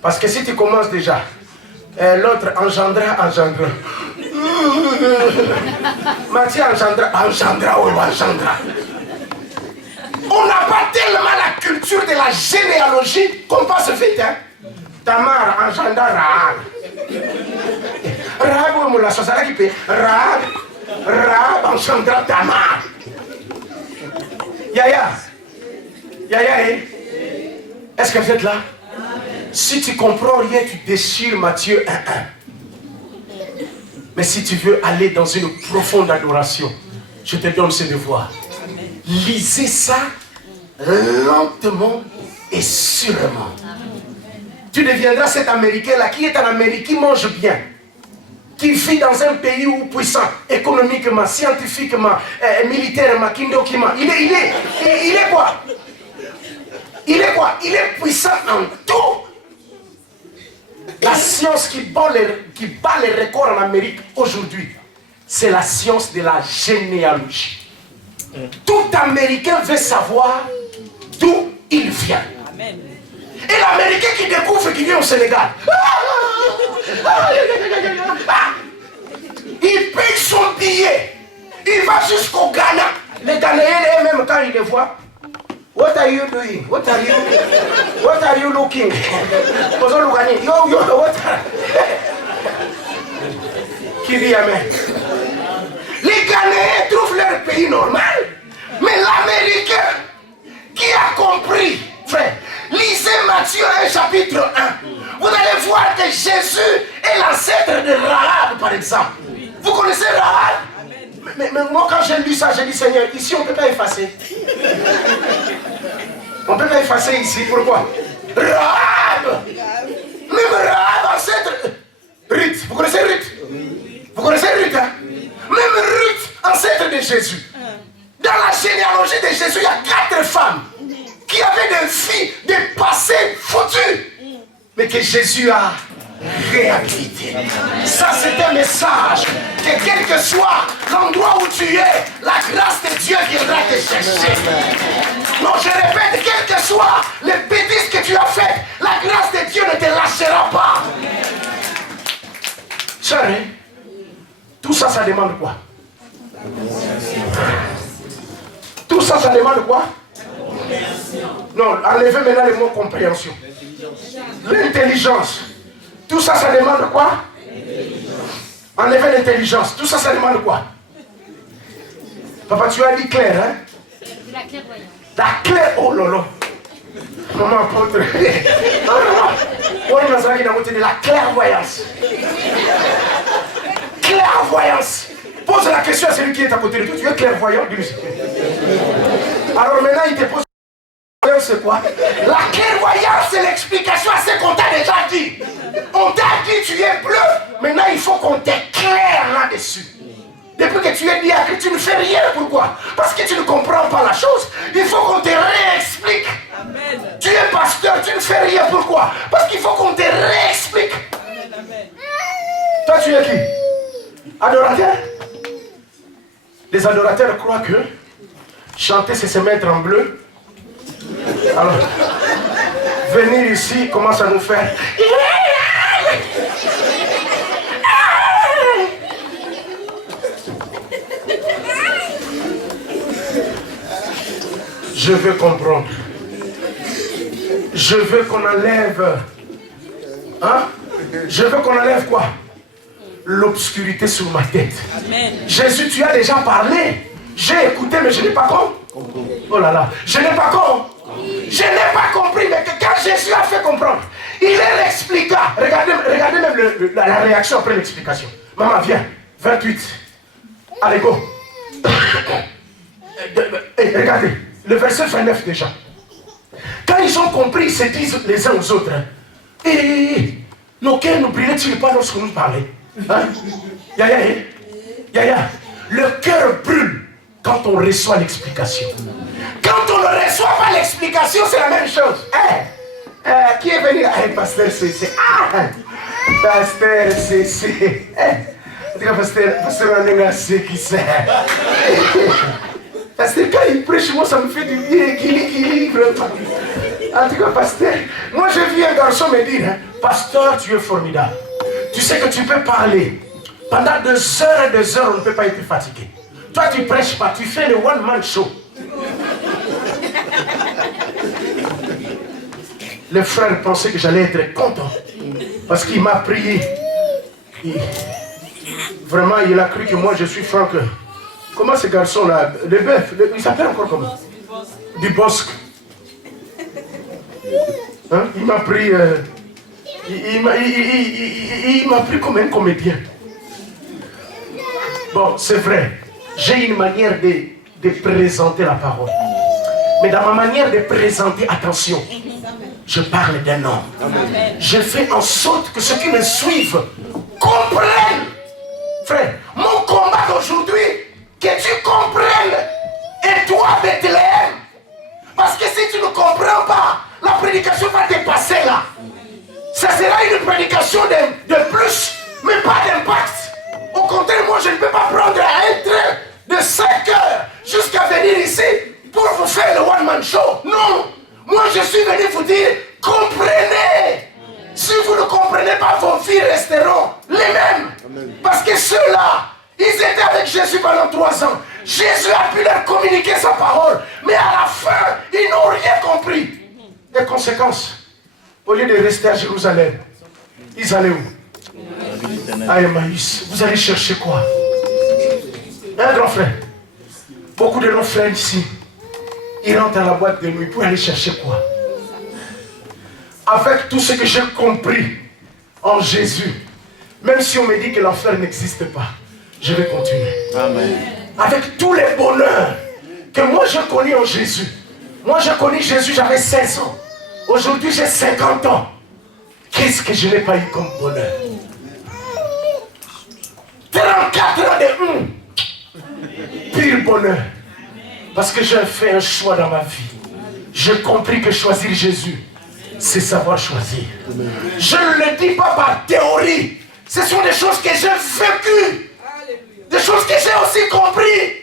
Parce que si tu commences déjà, l'autre engendra. Matthieu engendra. On n'a pas tellement la culture de la généalogie qu'on passe vite. Hein? Tamar engendra Rahab. Rahab engendra Tamar. Yaya, est-ce que vous êtes là? Si tu comprends rien, tu déchires Matthieu 1.1. Mais si tu veux aller dans une profonde adoration, je te donne ce devoir. Lisez ça lentement et sûrement. Tu deviendras cet Américain-là qui est en Amérique, qui mange bien, qui vit dans un pays où puissant, économiquement, scientifiquement, militairement, kindokiman. Il est quoi? Il est quoi? Il est puissant en tout. La science qui bat les records en Amérique aujourd'hui, c'est la science de la généalogie. Tout Américain veut savoir d'où il vient. Amen. Et l'Américain qui découvre qu'il vient au Sénégal, il paye son billet, il va jusqu'au Ghana. Les Ghanéens eux-mêmes quand ils le voient, what are you doing? What are you looking? Qui dit Amen? Les Ghanéens trouvent leur pays normal, mais l'Américain qui a compris, frère, Matthieu 1, chapitre 1, vous allez voir que Jésus est l'ancêtre de Rahab, par exemple. Vous connaissez Rahab? Mais moi, quand j'ai lu ça, j'ai dit, Seigneur, ici, on ne peut pas effacer. On ne peut pas effacer ici. Pourquoi? Rahab! Même Rahab, ancêtre. Ruth, vous connaissez Ruth? Vous connaissez Ruth, hein? Même Ruth, ancêtre de Jésus. Dans la généalogie de Jésus, il y a 4 femmes qui avaient des filles, des passés foutus, mais que Jésus a réhabilité. Ça, c'est un message que quel que soit l'endroit où tu es, la grâce de Dieu viendra te chercher. Non, je répète, quel que soit les bêtises que tu as faites, la grâce de Dieu ne te lâchera pas. Sœur, hein? Tout ça, ça demande quoi? Tout ça, ça demande quoi? Non, enlevez maintenant le mot compréhension. L'intelligence. Tout ça, ça demande quoi? Enlevez l'intelligence. Tout ça, ça demande quoi? Papa, tu as dit clair, hein? La clairvoyance. La claire, oh lolo. Maman, apôtre. Non, non. On est dans la clairvoyance. Clairvoyance. Pose la question à celui qui est à côté de toi. Tu es clairvoyant? Alors maintenant, il te pose la clairvoyance, c'est quoi? La clairvoyance, c'est l'explication à ce qu'on t'a déjà dit. On t'a dit tu es bleu. Maintenant, il faut qu'on t'éclaire là-dessus. Depuis que tu es diacre, tu ne fais rien. Pourquoi? Parce que tu ne comprends pas la chose. Il faut qu'on te réexplique. Amen. Tu es pasteur, tu ne fais rien. Pourquoi? Parce qu'il faut qu'on te réexplique. Amen. Toi, tu es qui? Adorateur? Les adorateurs croient que chanter, c'est se mettre en bleu. Alors, venir ici commence à nous faire. Je veux comprendre. Je veux qu'on enlève. Hein? Je veux qu'on enlève quoi? L'obscurité sur ma tête. Amen. Jésus, tu as déjà parlé. J'ai écouté, mais je n'ai pas compris. Oh là là, je n'ai pas compris. Je n'ai pas compris, mais quand Jésus a fait comprendre, il leur expliqua. Regardez même la réaction après l'explication. Maman, viens. 28. Allez, go. Regardez, le verset 29 déjà. Quand ils ont compris, ils se disent les uns aux autres. Nos cœurs ne brûlaient-ils pas lorsque nous parlait? Hein? Yaya, le cœur brûle quand on reçoit l'explication. Quand on ne reçoit pas l'explication, c'est la même chose. Qui est venu? Pasteur, c'est. Pasteur, c'est. Pasteur, on est qui c'est. Pasteur, quand il prêche, moi, ça me fait du bien. Qu'il vraiment. En tout cas, pasteur, moi, j'ai vu un garçon me dire, hein, pasteur, tu es formidable. Tu sais que tu peux parler. Pendant 2 heures et 2 heures, on ne peut pas être fatigué. Toi, tu ne prêches pas, tu fais le one-man show. Le frère pensait que j'allais être content. Parce qu'il m'a prié. Vraiment, il a cru que moi, je suis Franck. Comment ce garçon-là, le bœuf, il s'appelle encore comment? Du Bosque. Hein? Il m'a pris... il m'a pris comme un comédien. Bon, c'est vrai. J'ai une manière de présenter la parole. Mais dans ma manière de présenter, attention, je parle d'un homme. Amen. Je fais en sorte que ceux qui me suivent comprennent. Frère, mon combat d'aujourd'hui, que tu comprennes. Et toi, Bethléem. Parce que si tu ne comprends pas, la prédication va te passer là. Ça sera une prédication de plus, mais pas d'impact. Au contraire, moi, je ne peux pas prendre un train de 5 heures jusqu'à venir ici pour vous faire le one-man show. Non. Moi, je suis venu vous dire, comprenez. Si vous ne comprenez pas, vos vies resteront les mêmes. Amen. Parce que ceux-là, ils étaient avec Jésus pendant 3 ans. Jésus a pu leur communiquer sa parole. Mais à la fin, ils n'ont rien compris. Les conséquences, au lieu de rester à Jérusalem, ils allaient où? À Emmaüs. Vous allez chercher quoi? Un grand frère. Beaucoup de nos frères ici, ils rentrent à la boîte de nuit pour aller chercher quoi? avec tout ce que j'ai compris en Jésus, même si on me dit que l'enfer n'existe pas, je vais continuer. Amen. Avec tous les bonheurs que moi je connais en Jésus. Moi je connais Jésus, j'avais 16 ans. Aujourd'hui j'ai 50 ans. Qu'est-ce que je n'ai pas eu comme bonheur? 34 ans de pire bonheur. Parce que j'ai fait un choix dans ma vie. J'ai compris que choisir Jésus, c'est savoir choisir. Je ne le dis pas par théorie. Ce sont des choses que j'ai vécues. Des choses que j'ai aussi compris.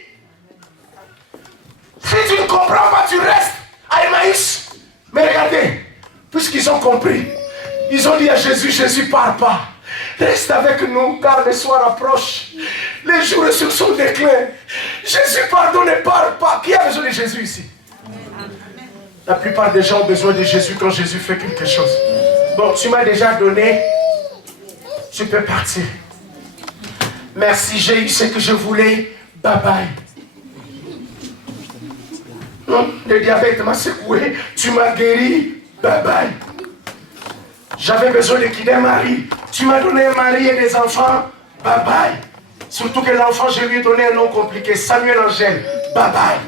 Si tu ne comprends pas, tu restes à Emmaüs. Mais regardez, puisqu'ils ont compris, ils ont dit à Jésus, Jésus, pars pas. Reste avec nous, car le soir approche. Les jours sur son déclin. Jésus, pardonne et pars pas. Qui a besoin de Jésus ici? La plupart des gens ont besoin de Jésus quand Jésus fait quelque chose. Bon, tu m'as déjà donné. Tu peux partir. Merci, j'ai eu ce que je voulais. Bye bye. Non, le diabète m'a secoué. Tu m'as guéri. Bye bye. J'avais besoin de quitter un mari. Tu m'as donné un mari et des enfants. Bye bye. Surtout que l'enfant, je lui ai donné un nom compliqué. Samuel Angèle. Bye bye.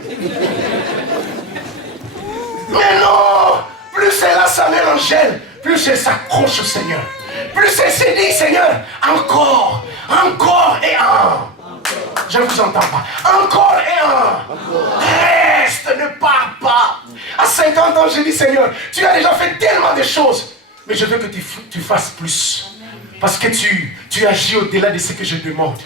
Mais non! Plus c'est là Samuel Angèle, plus elle s'accroche au Seigneur. Plus elle se dit, Seigneur, encore, encore et un. Je ne vous entends pas. Encore et un. Reste, ne pars pas. À 50 ans, je dis, Seigneur, tu as déjà fait tellement de choses. Mais je veux que tu fasses plus. Parce que tu agis au-delà de ce que je demande.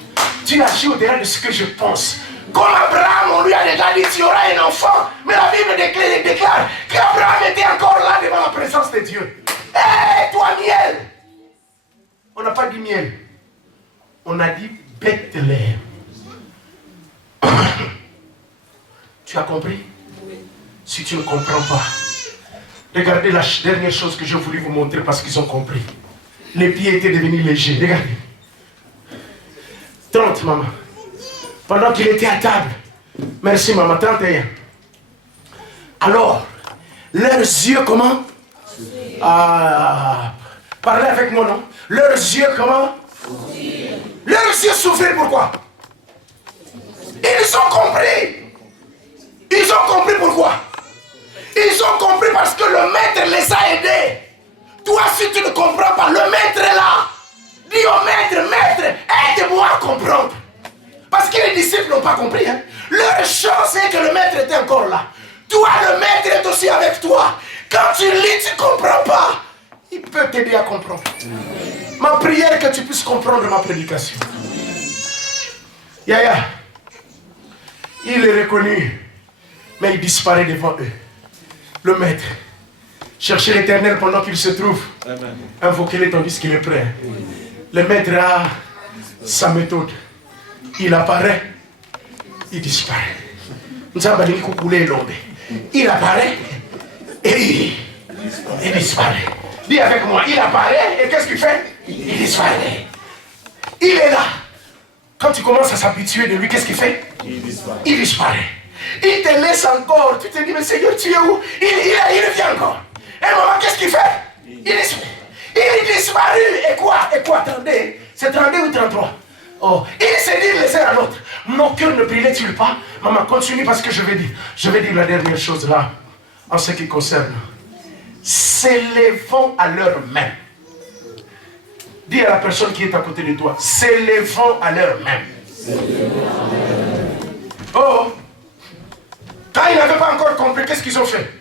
Tu agis au-delà de ce que je pense. Comme Abraham, on lui a déjà dit, tu auras un enfant. Mais la Bible déclare qu'Abraham était encore là devant la présence de Dieu. Hé, toi, miel. On n'a pas dit miel. On a dit Bethléem. Tu as compris? Si tu ne comprends pas, regardez la dernière chose que je voulais vous montrer parce qu'ils ont compris. Les pieds étaient devenus légers. Regardez. 30, maman. Pendant qu'il était à table. Merci, maman. 31. Alors, leurs yeux, comment? Parlez avec moi, non? Leurs yeux, comment? Leurs yeux s'ouvrirent, pourquoi? Ils ont compris. Ils ont compris pourquoi? Ils ont compris parce que le maître les a aidés. Toi, si tu ne comprends pas, le maître est là. Dis au maître, maître, aide-moi à comprendre. Parce que les disciples n'ont pas compris. Hein. Leur chance c'est que le maître était encore là. Toi, le maître est aussi avec toi. Quand tu lis, tu ne comprends pas. Il peut t'aider à comprendre. Ma prière est que tu puisses comprendre ma prédication. Yaya, il est reconnu, mais il disparaît devant eux. Le maître, cherchez l'Éternel pendant qu'il se trouve. Invoquez-le tandis qu'il est prêt. Le maître a sa méthode. Il apparaît, il disparaît. Il apparaît et il disparaît. Dis avec moi, il apparaît et qu'est-ce qu'il fait? Il disparaît. Il est là. Quand tu commences à s'habituer de lui, qu'est-ce qu'il fait? Il disparaît. Il te laisse encore. Tu te dis, mais Seigneur, tu es où? Il revient encore. Et maman, qu'est-ce qu'il fait? Il disparaît. Il disparaît. Et quoi? Attendez. C'est 32 ou 33? Oh, il se dit les uns à l'autre. Nos cœurs ne brillaient-ils pas? Maman, continue parce que je vais dire la dernière chose là, en ce qui concerne. S'élevant à leurs mains. Dis à la personne qui est à côté de toi, s'élevant à leurs mains. Oh, quand ils n'avaient pas encore compris, qu'est-ce qu'ils ont fait?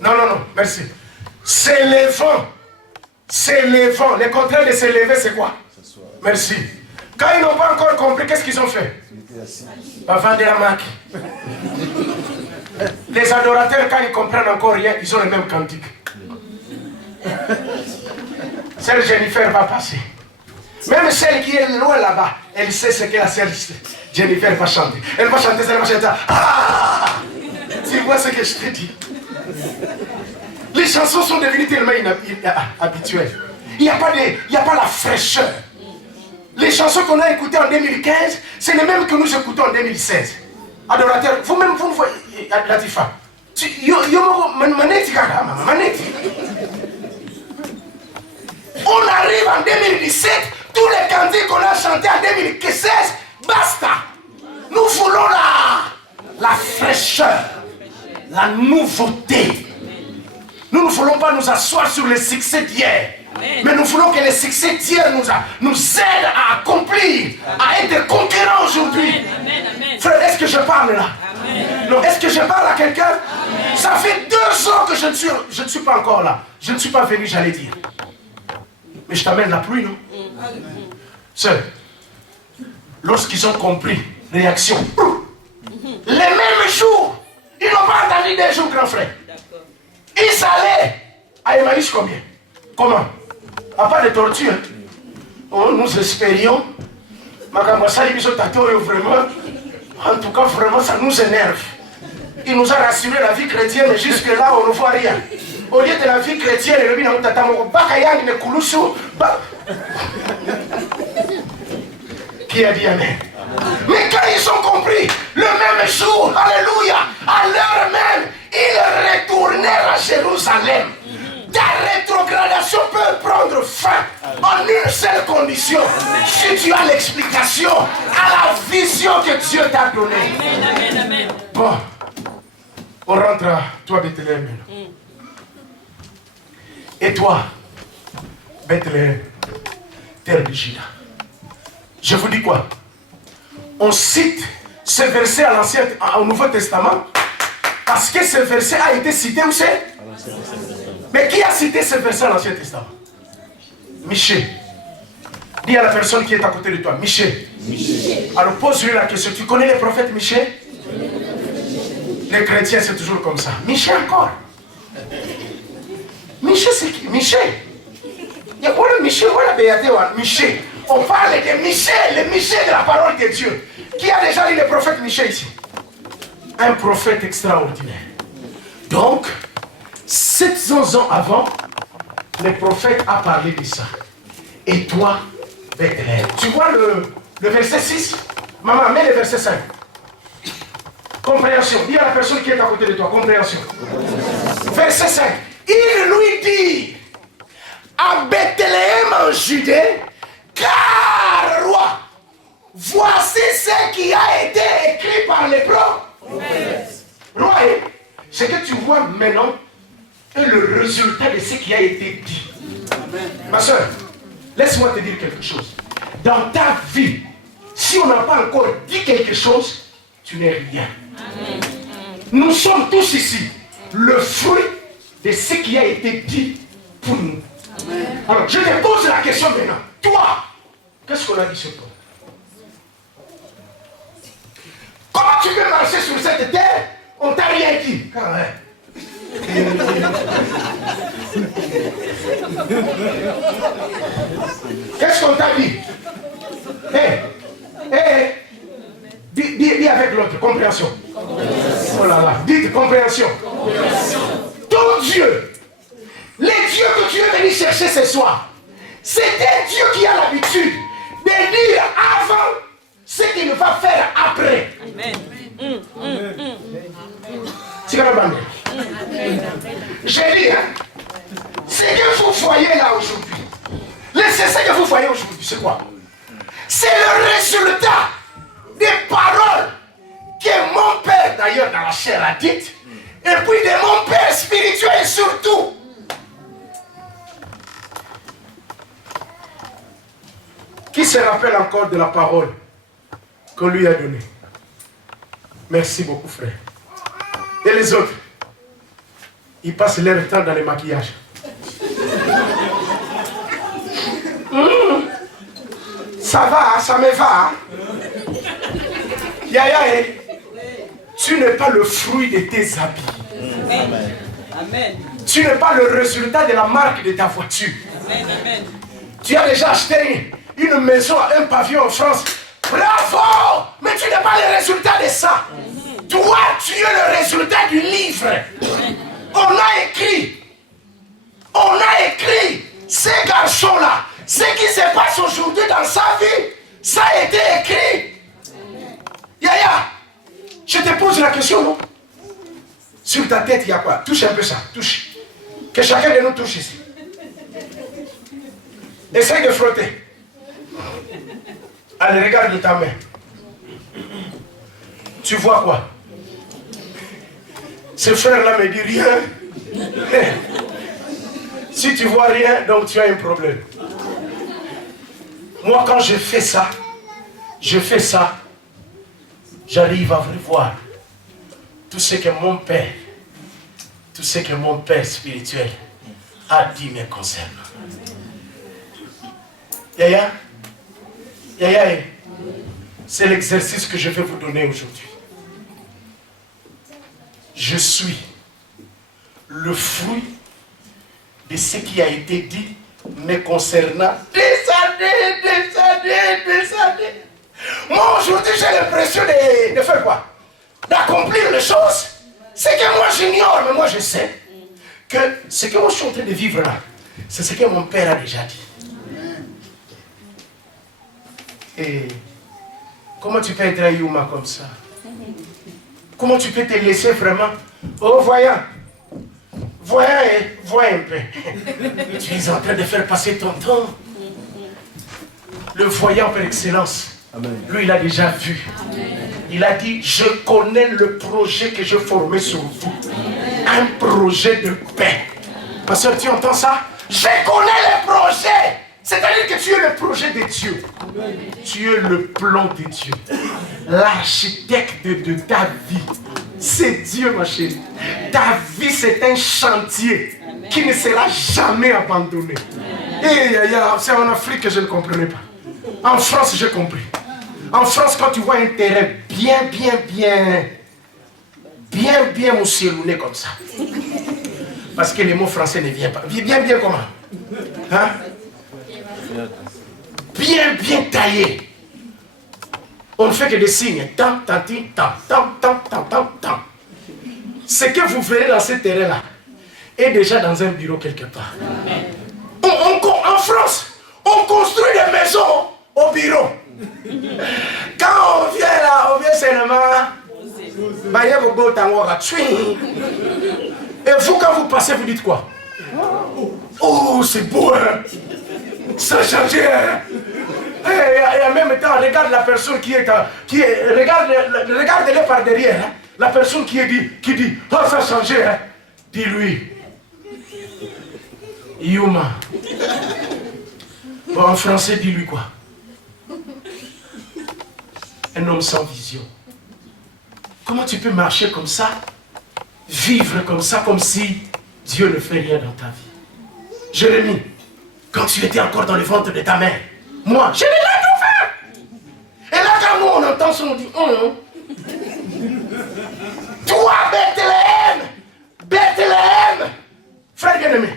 Non, merci. S'élevant. Le contraire de s'élever, c'est quoi? Merci. Quand ils n'ont pas encore compris, qu'est-ce qu'ils ont fait? Avant de la marque. Les adorateurs, quand ils comprennent encore rien, ils ont le même cantique. Celle Jennifer va passer. Même celle qui est loin là-bas, elle sait ce que la sœur Jennifer va chanter. Elle va chanter. Ah! Tu vois ce que je te dis? Les chansons sont devenues tellement habituelles. Il n'y a pas la fraîcheur. Les chansons qu'on a écoutées en 2015, c'est les mêmes que nous écoutons en 2016. Adorateurs, vous-même, vous voyez, Latifa. On arrive en 2017, tous les candidates qu'on a chantés en 2016, basta. Nous voulons la fraîcheur, la nouveauté. Nous ne voulons pas nous asseoir sur les succès d'hier. Mais nous voulons que les succès d'hier nous aident à accomplir, à être conquérants aujourd'hui. Frère, est-ce que je parle là? Non, est-ce que je parle à quelqu'un? Ça fait 2 ans que je ne suis pas encore là. Je ne suis pas venu, j'allais dire. Mais je t'amène la pluie, non? Sœur, lorsqu'ils ont compris, réaction. Les mêmes jours, ils n'ont pas attendu des jours, grand frère. Ils allaient à Emmaüs combien? Comment? À part de torture. Oh, nous espérions. Vraiment, en tout cas, vraiment, ça nous énerve. Il nous a rassuré la vie chrétienne, mais jusque-là, on ne voit rien. Au lieu de la vie chrétienne, qui a dit Amen? Mais quand ils ont compris, le même jour, alléluia, à l'heure même, ils retournèrent à Jérusalem. Ta rétrogradation peut prendre fin en une seule condition. Si tu as l'explication à la vision que Dieu t'a donnée. Amen, amen. Bon, on rentre à toi, Bethléem. Et toi, Bethléem, terre de Juda. Je vous dis quoi? On cite ce verset au Nouveau Testament parce que ce verset a été cité où c'est? Mais qui a cité ce verset à l'Ancien Testament? Michée. Dis à la personne qui est à côté de toi, Michée. Alors pose-lui la question, tu connais les prophètes Michée? Les chrétiens c'est toujours comme ça. Michée encore. Michée c'est qui? Michée. Il y a quoi le Michée? Voilà Michée. On parle de Michée, le Michée de la parole de Dieu. Qui a déjà lu le prophète Michée ici? Un prophète extraordinaire. Donc, 700 ans avant, le prophète a parlé de ça. Et toi, Bethléem. Tu vois le verset 6? Maman, mets le verset 5. Compréhension. Dis à la personne qui est à côté de toi, compréhension. Verset 5. Il lui dit, à Bethléem en Judée, car roi, voici ce qui a été écrit par les prophètes. Roi, ce que tu vois maintenant est le résultat de ce qui a été dit. Amen. Ma soeur, laisse-moi te dire quelque chose. Dans ta vie, si on n'a pas encore dit quelque chose, tu n'es rien. Amen. Nous sommes tous ici le fruit de ce qui a été dit pour nous. Amen. Alors, je te pose la question maintenant. Toi, qu'est-ce qu'on a dit sur toi? Comment tu peux marcher sur cette terre? On t'a rien dit. Ah ouais. Qu'est-ce qu'on t'a dit? Dis avec l'autre, compréhension. Oh là là, dites compréhension. Ton Dieu, les dieux que tu es venu chercher ce soir, c'est un Dieu qui a l'habitude de dire avant ce qu'il va faire après. Amen. J'ai dit, ce que vous voyez là aujourd'hui, ce que vous voyez aujourd'hui, c'est quoi? C'est le résultat des paroles que mon père, d'ailleurs dans la chair, a dites, et puis de mon père spirituel surtout. Qui se rappelle encore de la parole qu'on lui a donnée? Merci beaucoup, frère. Et les autres, ils passent leur temps dans les maquillages. Ça va, ça me va. Yaya, tu n'es pas le fruit de tes habits. Amen. Amen. Tu n'es pas le résultat de la marque de ta voiture. Amen. Amen. Tu as déjà acheté une maison, un pavillon en France. Bravo! Mais tu n'es pas le résultat de ça. Toi, tu es le résultat du livre. On a écrit, ces garçons-là, ce qui se passe aujourd'hui dans sa vie, ça a été écrit. Yaya, je te pose la question, non? Sur ta tête, il y a quoi? Touche un peu ça, touche. Que chacun de nous touche ici. Essaye de frotter. Allez, regarde ta main. Tu vois quoi? Ce frère-là me dit rien. Si tu vois rien, donc tu as un problème. Moi, quand je fais ça, j'arrive à voir tout ce que mon père spirituel a dit me concernant. Yaya, c'est l'exercice que je vais vous donner aujourd'hui. Je suis le fruit de ce qui a été dit me concernant des années. Moi aujourd'hui j'ai l'impression de faire quoi? D'accomplir les choses. C'est que moi j'ignore, mais moi je sais que ce que moi je suis en train de vivre là, c'est ce que mon père a déjà dit. Et comment tu peux être un Yuma comme ça? Comment tu peux te laisser vraiment? Oh, voyant un peu. Tu es en train de faire passer ton temps. Le voyant par excellence. Amen. Lui, il a déjà vu. Amen. Il a dit, je connais le projet que je formé sur vous. Un projet de paix. Pasteur, tu entends ça? Je connais le projet. C'est-à-dire que tu es le projet de Dieu. Amen. Tu es le plan de Dieu. L'architecte de ta vie. C'est Dieu, ma chérie. Ta vie, c'est un chantier qui ne sera jamais abandonné. Et c'est en Afrique que je ne comprenais pas. En France, j'ai compris. En France, quand tu vois un terrain bien mousselouné comme ça. Parce que les mots français ne viennent pas. Bien comment? Hein? Bien taillé. On ne fait que des signes. Tant. Ce que vous verrez dans ce terrain-là est déjà dans un bureau quelque part. En France, on construit des maisons au bureau. Quand on vient là, on vient seulement. Et vous, quand vous passez, vous dites quoi? Oh, c'est beau, hein? Ça a changé, hein? Et en même temps, regarde la personne regarde-les par derrière, hein? La personne qui dit, oh, ça a changé, hein? Dis-lui, Yuma. Bon, en français, dis-lui quoi? Un homme sans vision. Comment tu peux marcher comme ça, vivre comme ça, comme si Dieu ne fait rien dans ta vie? Jérémie, quand tu étais encore dans le ventre de ta mère, moi, je l'ai tout fait. Et là, quand nous, on entend ça, on dit, toi, Bethléem, frère bien-aimé.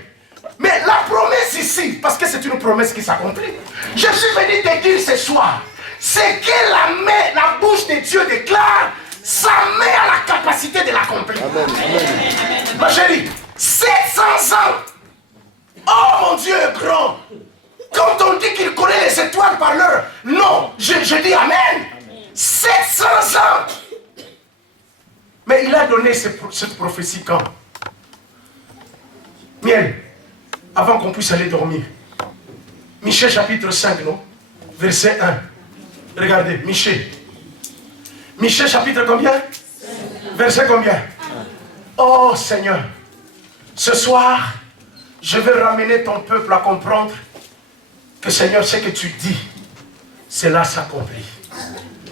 Mais la promesse ici, parce que c'est une promesse qui s'accomplit, je suis venu te dire ce soir, c'est que la bouche de Dieu déclare, ça met à la capacité de l'accomplir. Ma chérie, 700 ans. Oh mon Dieu est grand. Quand on dit qu'il connaît les étoiles par l'heure, non, je dis Amen. 700 ans. Mais il a donné cette prophétie quand? Miel, avant qu'on puisse aller dormir. Michée chapitre 5, non? Verset 1. Regardez, Michée. Michée chapitre combien? 5. Verset combien? 1. Oh Seigneur, ce soir, je vais ramener ton peuple à comprendre que Seigneur, ce que tu dis, cela s'accomplit.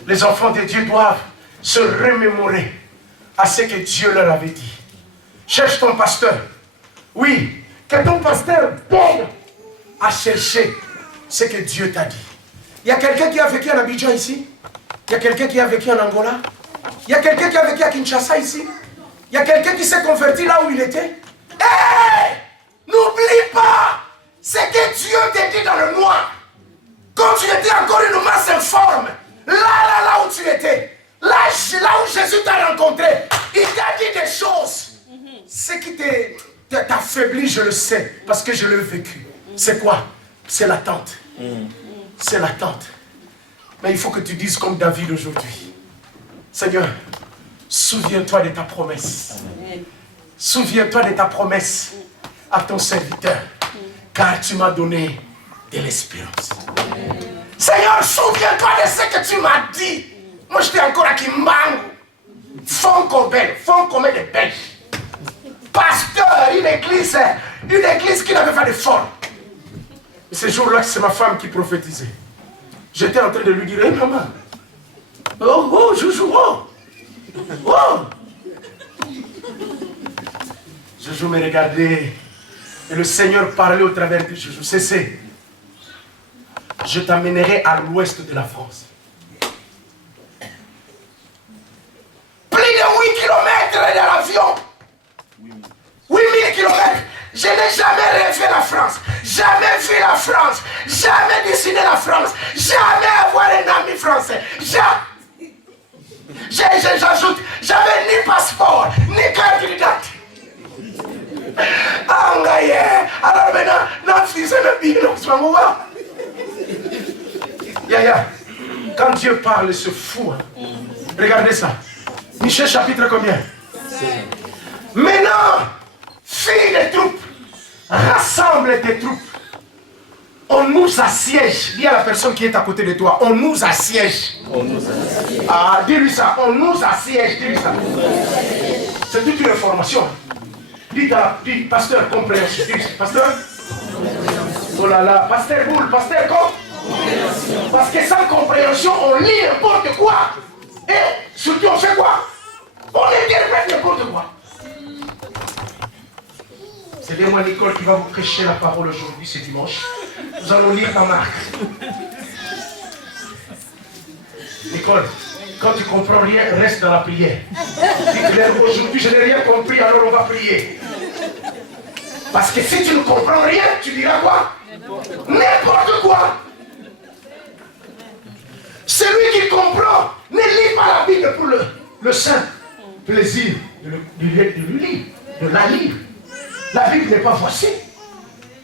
Les enfants de Dieu doivent se remémorer à ce que Dieu leur avait dit. Cherche ton pasteur. Oui, que ton pasteur t'aide à chercher ce que Dieu t'a dit. Il y a quelqu'un qui a vécu en Abidjan ici. Il y a quelqu'un qui a vécu en Angola. Il y a quelqu'un qui a vécu à Kinshasa ici. Il y a quelqu'un qui s'est converti là où il était. Hey! N'oublie pas ce que Dieu t'a dit dans le noir. Quand tu étais encore une masse informe, là où tu étais, là où Jésus t'a rencontré, il t'a dit des choses. Ce qui t'a affaibli, je le sais, parce que je l'ai vécu. C'est quoi? C'est l'attente. C'est l'attente. Mais il faut que tu dises comme David aujourd'hui. Seigneur, souviens-toi de ta promesse. Souviens-toi de ta promesse à ton serviteur. Car tu m'as donné de l'espérance. Seigneur, souviens-toi de ce que tu m'as dit. Moi, j'étais encore à Kimbangu. Fonds commun de Belges. Pasteur, une église qui n'avait pas de forme. Et ce jour-là, c'est ma femme qui prophétisait. J'étais en train de lui dire, hey, maman, oh, Joujou, oh. Joujou me regardait et le Seigneur parlait au travers de Joujou. Cessez. Je t'amènerai à l'ouest de la France. Plus de 8 km de l'avion. 8000 km. Je n'ai jamais rêvé la France. Jamais vu la France. Jamais dessiné la France. Jamais avoir un ami français. Jamais. J'ajoute, j'avais ni passeport, ni carte d'identité. Alors maintenant, notre fils est le bilan. Yaya, quand Dieu parle, c'est fou. Hein? Regardez ça. Michée chapitre combien? Maintenant, filles des troupes, rassemble tes troupes. On nous assiège. Dis à la personne qui est à côté de toi, on nous assiège. Ah, dis-lui ça, on nous assiège, dis-lui ça. C'est toute une information. Dis, pasteur, compréhension. Pasteur? Oh là là, pasteur boule, pasteur quoi? Parce que sans compréhension, on lit n'importe quoi. Et surtout, on fait quoi? On interprète n'importe quoi. C'est bien moi, Nicole, qui va vous prêcher la parole aujourd'hui, c'est dimanche. Nous allons lire ta marque. Nicole, quand tu comprends rien, reste dans la prière. Dis-leur, aujourd'hui, je n'ai rien compris, alors on va prier. Parce que si tu ne comprends rien, tu diras quoi? N'importe quoi. Celui qui comprend ne lit pas la Bible pour le simple plaisir de la lire. La Bible n'est pas voici.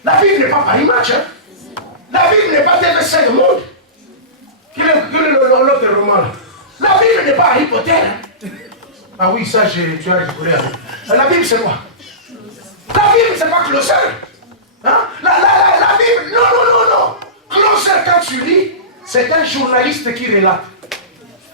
La Bible n'est pas par image. Hein? La Bible n'est pas TV5 Monde. Quel est l'autre roman là? La Bible n'est pas Harry Potter. Hein? Ah oui, ça, tu as rigolé avec. La Bible, c'est quoi? La Bible, c'est pas Closer. Hein? La Bible, non. Closer, quand tu lis, c'est un journaliste qui relate.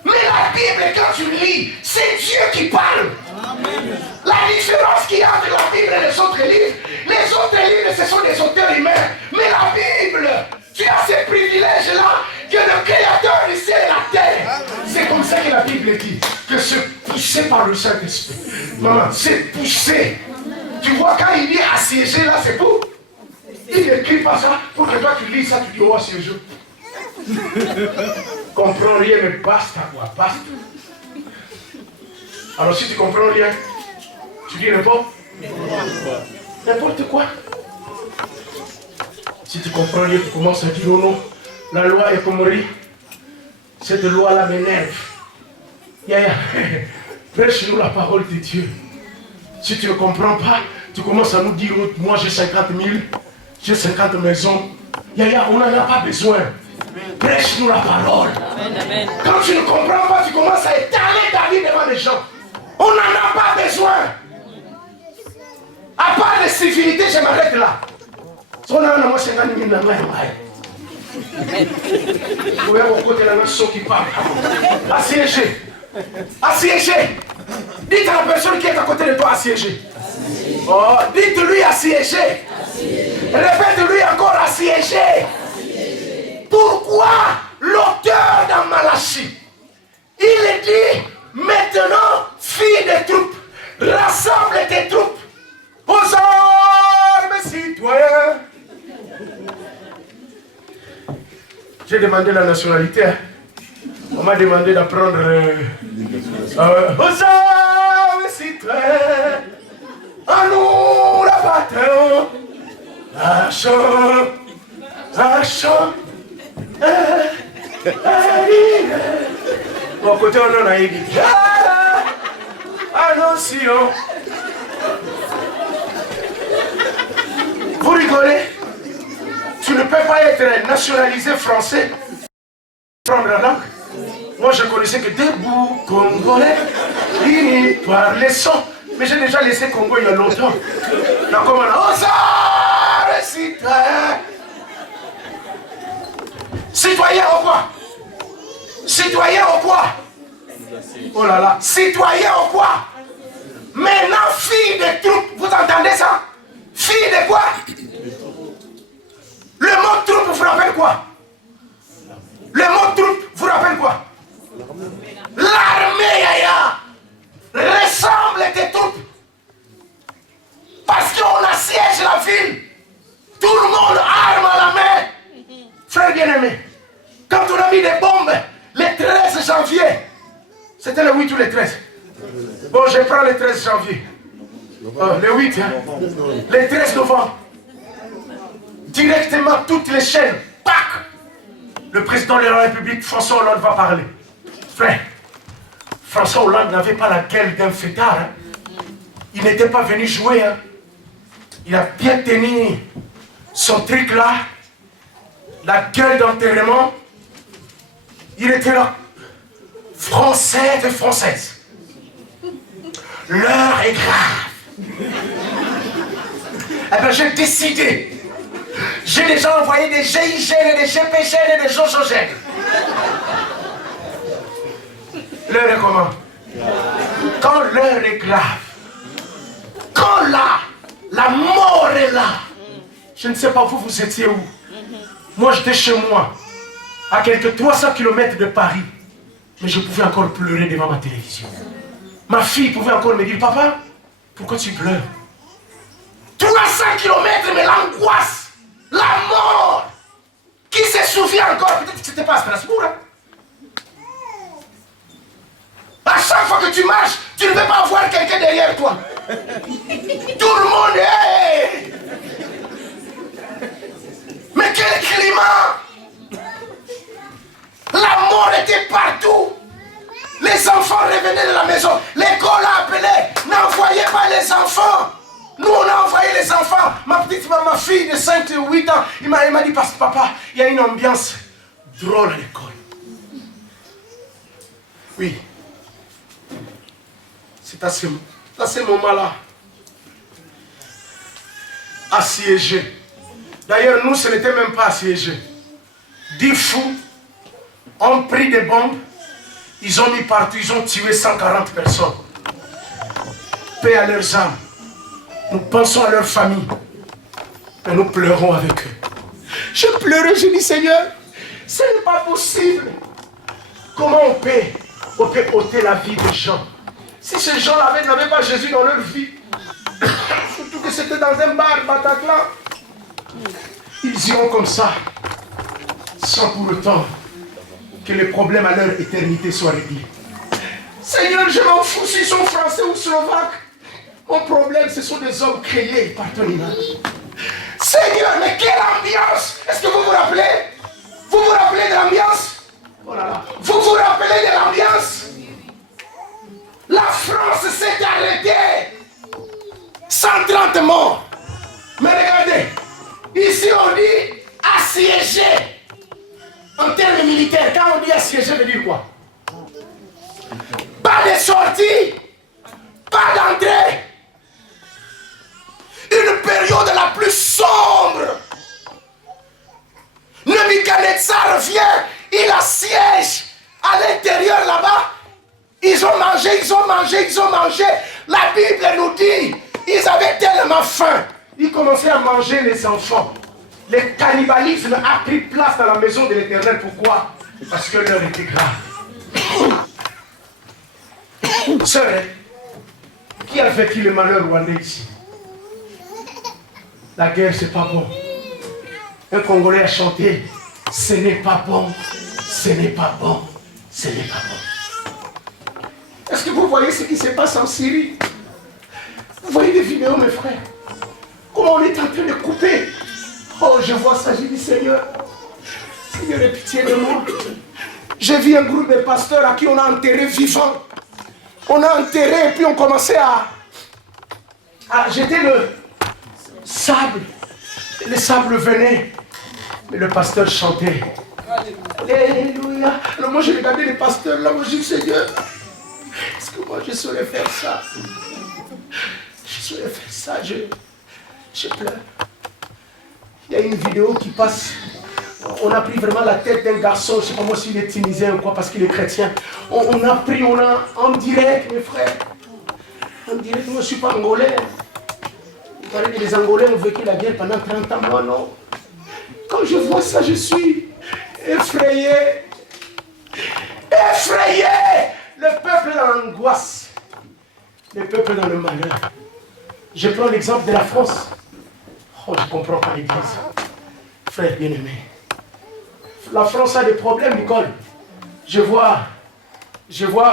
Mais la Bible, quand tu lis, c'est Dieu qui parle. Amen. La différence qu'il y a entre la Bible et les autres livres, ce sont des auteurs humains. Mais la Bible, tu as ce privilège-là que le Créateur du ciel et la terre. C'est comme ça que la Bible dit, que c'est poussé par le Saint-Esprit. Maman, c'est poussé. Tu vois, quand il dit assiégé, là, c'est tout. Il n'écrit pas ça pour que toi tu lis ça, tu dis oh assiégé. Comprends rien, mais basta quoi, basta. Alors si tu comprends rien, tu dis n'importe quoi. Si tu comprends rien, tu commences à dire oh non, la loi est comme riz. Cette loi-là m'énerve. Prêche-nous la parole de Dieu. Si tu ne comprends pas, tu commences à nous dire oh, moi j'ai 50 000, j'ai 50 maisons. On n'en a pas besoin. Prêche-nous la parole. Amen. Quand tu ne comprends pas, tu commences à étaler ta vie devant les gens. On n'en a pas besoin. À part les civilités, je m'arrête là. On a moi 50 000 dans la main. Vous voyez au côté de la nation qui parle. Assiégé. Assiégé. Dites à la personne qui est à côté de toi assiégé. Oh, dites-lui assiégé. Répète-lui encore assiégé. Pourquoi l'auteur dans Malachie, il dit maintenant, filles des troupes, rassemble tes troupes aux armes citoyens. J'ai demandé la nationalité. Hein. On m'a demandé d'apprendre aux armes citoyens. À nous la bataille. Achant. Bon, côté on a dit Annonciation. Vous rigolez? Tu ne peux pas être nationalisé français, prendre la langue. Moi je connaissais que des bouts congolais, unis par les sons. Mais j'ai déjà laissé Congo il y a longtemps. Donc comment on a citoyen. Citoyen au quoi? Citoyen au quoi? Oh là là. Citoyen au quoi? Maintenant, fille des troupes. Vous entendez ça? Fille de quoi? Le mot troupe vous rappelle quoi? Le mot troupe vous rappelle quoi? L'armée Yaya ressemble des troupes. Parce qu'on assiège la ville. Tout le monde arme à la main. Frère bien-aimé, quand on a mis des bombes le 13 janvier, c'était le 8 ou le 13? Bon, je prends le 13 janvier. Le 8, hein? Le 13 novembre. Directement, toutes les chaînes, pac! Le président de la République, François Hollande, va parler. Frère, François Hollande n'avait pas la gueule d'un fêtard. Hein? Il n'était pas venu jouer. Hein? Il a bien tenu son truc là, la gueule d'enterrement. Il était là, français et française. L'heure est grave. Eh bien, j'ai décidé. J'ai déjà envoyé des GIGN et des GPGN et des JOJOGN. L'heure est comment? Quand l'heure est grave, quand la mort est là, je ne sais pas vous étiez où. Moi j'étais chez moi, à quelques 300 km de Paris, mais je pouvais encore pleurer devant ma télévision. Ma fille pouvait encore me dire, papa, pourquoi tu pleures? 300 km, mais l'angoisse, la mort. Qui se souvient encore? Peut-être que c'était pas à Strasbourg. Hein? À chaque fois que tu marches, tu ne veux pas voir quelqu'un derrière toi. Tout le monde est... Mais quel climat! La mort était partout. Les enfants revenaient de la maison. L'école a appelé. N'envoyez pas les enfants. Nous, on a envoyé les enfants. Ma fille de 5 ou 8 ans, il m'a dit, papa, il y a une ambiance drôle à l'école. Oui. C'est à ce moment-là. Assiégé. D'ailleurs, nous, ce n'était même pas assiégé. 10 fous ont pris des bombes. Ils ont mis partout, ils ont tué 140 personnes. Paix à leurs âmes. Nous pensons à leur famille. Et nous pleurons avec eux. Je pleurais, je dis, Seigneur, ce n'est pas possible. Comment on peut ôter la vie des gens? Si ces gens-là n'avaient pas Jésus dans leur vie, surtout que c'était dans un bar, Bataclan, ils iront comme ça, sans pour autant que les problèmes à leur éternité soient réglés. Seigneur, je m'en fous s'ils sont français ou slovaques. Mon problème, ce sont des hommes créés par ton image. Seigneur, mais quelle ambiance! Est-ce que vous vous rappelez? Vous vous rappelez de l'ambiance? Oh là là. Vous vous rappelez de l'ambiance? La France s'est arrêtée. 130 morts. Mais regardez, ici on dit assiégé. En termes militaires, quand on dit assiégé, veut dire quoi? Pas de sortie, pas d'entrée. Une période la plus sombre. Nebuchadnezzar vient, il assiège à l'intérieur là-bas. Ils ont mangé, ils ont mangé, ils ont mangé. La Bible nous dit, ils avaient tellement faim. Ils commençaient à manger les enfants. Le cannibalisme a pris place dans la maison de l'Éternel. Pourquoi? Parce que l'heure était grave. Sœur, qui a vécu le malheur rwandais ici? La guerre, c'est pas bon. Un Congolais a chanté, ce n'est pas bon, ce n'est pas bon, ce n'est pas bon. Est-ce que vous voyez ce qui se passe en Syrie? Vous voyez des vidéos, mes frères? Comment on est en train de couper? Oh, je vois ça, j'ai dit, Seigneur, Seigneur, aie pitié de moi. J'ai vu un groupe de pasteurs à qui on a enterré vivant. On a enterré et puis on commençait à jeter le sable. Et le sable venait. Mais le pasteur chantait. Alléluia. Alors moi, j'ai regardé les pasteurs là, moi, j'ai dit, Seigneur, est-ce que moi, je saurais faire ça? Je saurais faire ça, je pleure. Il y a une vidéo qui passe On a pris vraiment la tête d'un garçon, je ne sais pas moi s'il est tunisien ou quoi, parce qu'il est chrétien. On a pris, en direct, mes frères. En direct, moi je ne suis pas angolais. Il paraît que les Angolais ont vécu la guerre pendant 30 ans, moi non. Quand je vois ça, je suis effrayé. Effrayé! Le peuple dans l'angoisse. Le peuple dans le malheur. Je prends l'exemple de la France. Oh, je ne comprends pas l'église. Frère bien-aimé. La France a des problèmes, Nicole. Je vois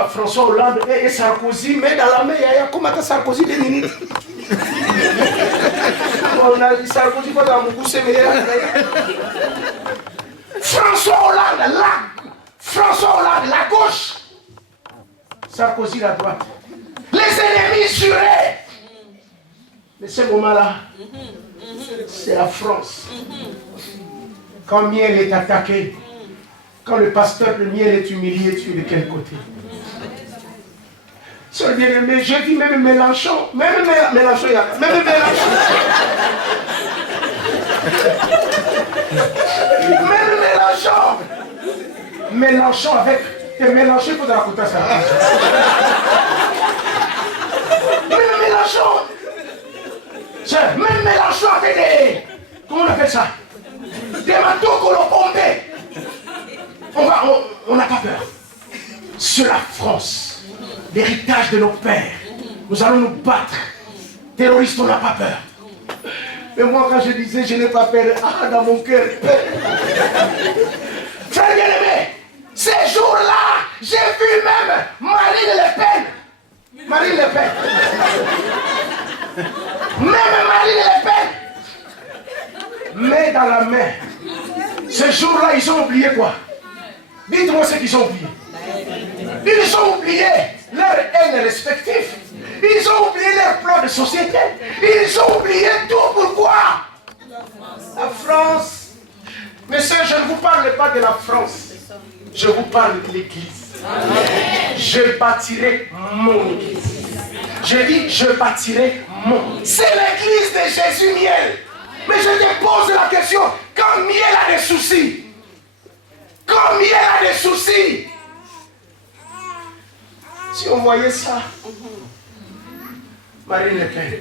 François Hollande et Sarkozy, mais dans la main, il y a comment Sarkozy des minutes. On a Sarkozy pas dans beaucoup c'est meilleur. François Hollande, la gauche. Sarkozy, la droite. Les ennemis jurés. Mais ce moment-là, c'est la France. Quand Miel est attaqué, quand le pasteur de Miel est humilié, tu es de quel côté? Sœur bien-aimée, j'ai vu même Mélenchon, même Mélenchon, Mélenchon avec tes Mélenchons pour raconter ça. Même Mélenchon avec des, comment on appelle ça? Des manteaux colopombés. On n'a pas peur. C'est la France, l'héritage de nos pères. Nous allons nous battre. Terroristes, on n'a pas peur. Mais moi, quand je disais, je n'ai pas peur, dans mon cœur, frère bien-aimé, ces jours-là, j'ai vu même Marine Le Pen. Marine Le Pen. Même Marine Le Pen. Mais dans la main. Ces jours-là, ils ont oublié quoi? Dites-moi ce qu'ils ont oublié. Ils ont oublié leur haine respective. Ils ont oublié leur plan de société. Ils ont oublié tout. Pourquoi? La France. Mais ça, je ne vous parle pas de la France. Je vous parle de l'église. Je bâtirai mon église. Je dis, je bâtirai mon. C'est l'église de Jésus Miel. Mais je te pose la question, quand Miel a des soucis, si on voyait ça, Marine Le Pen,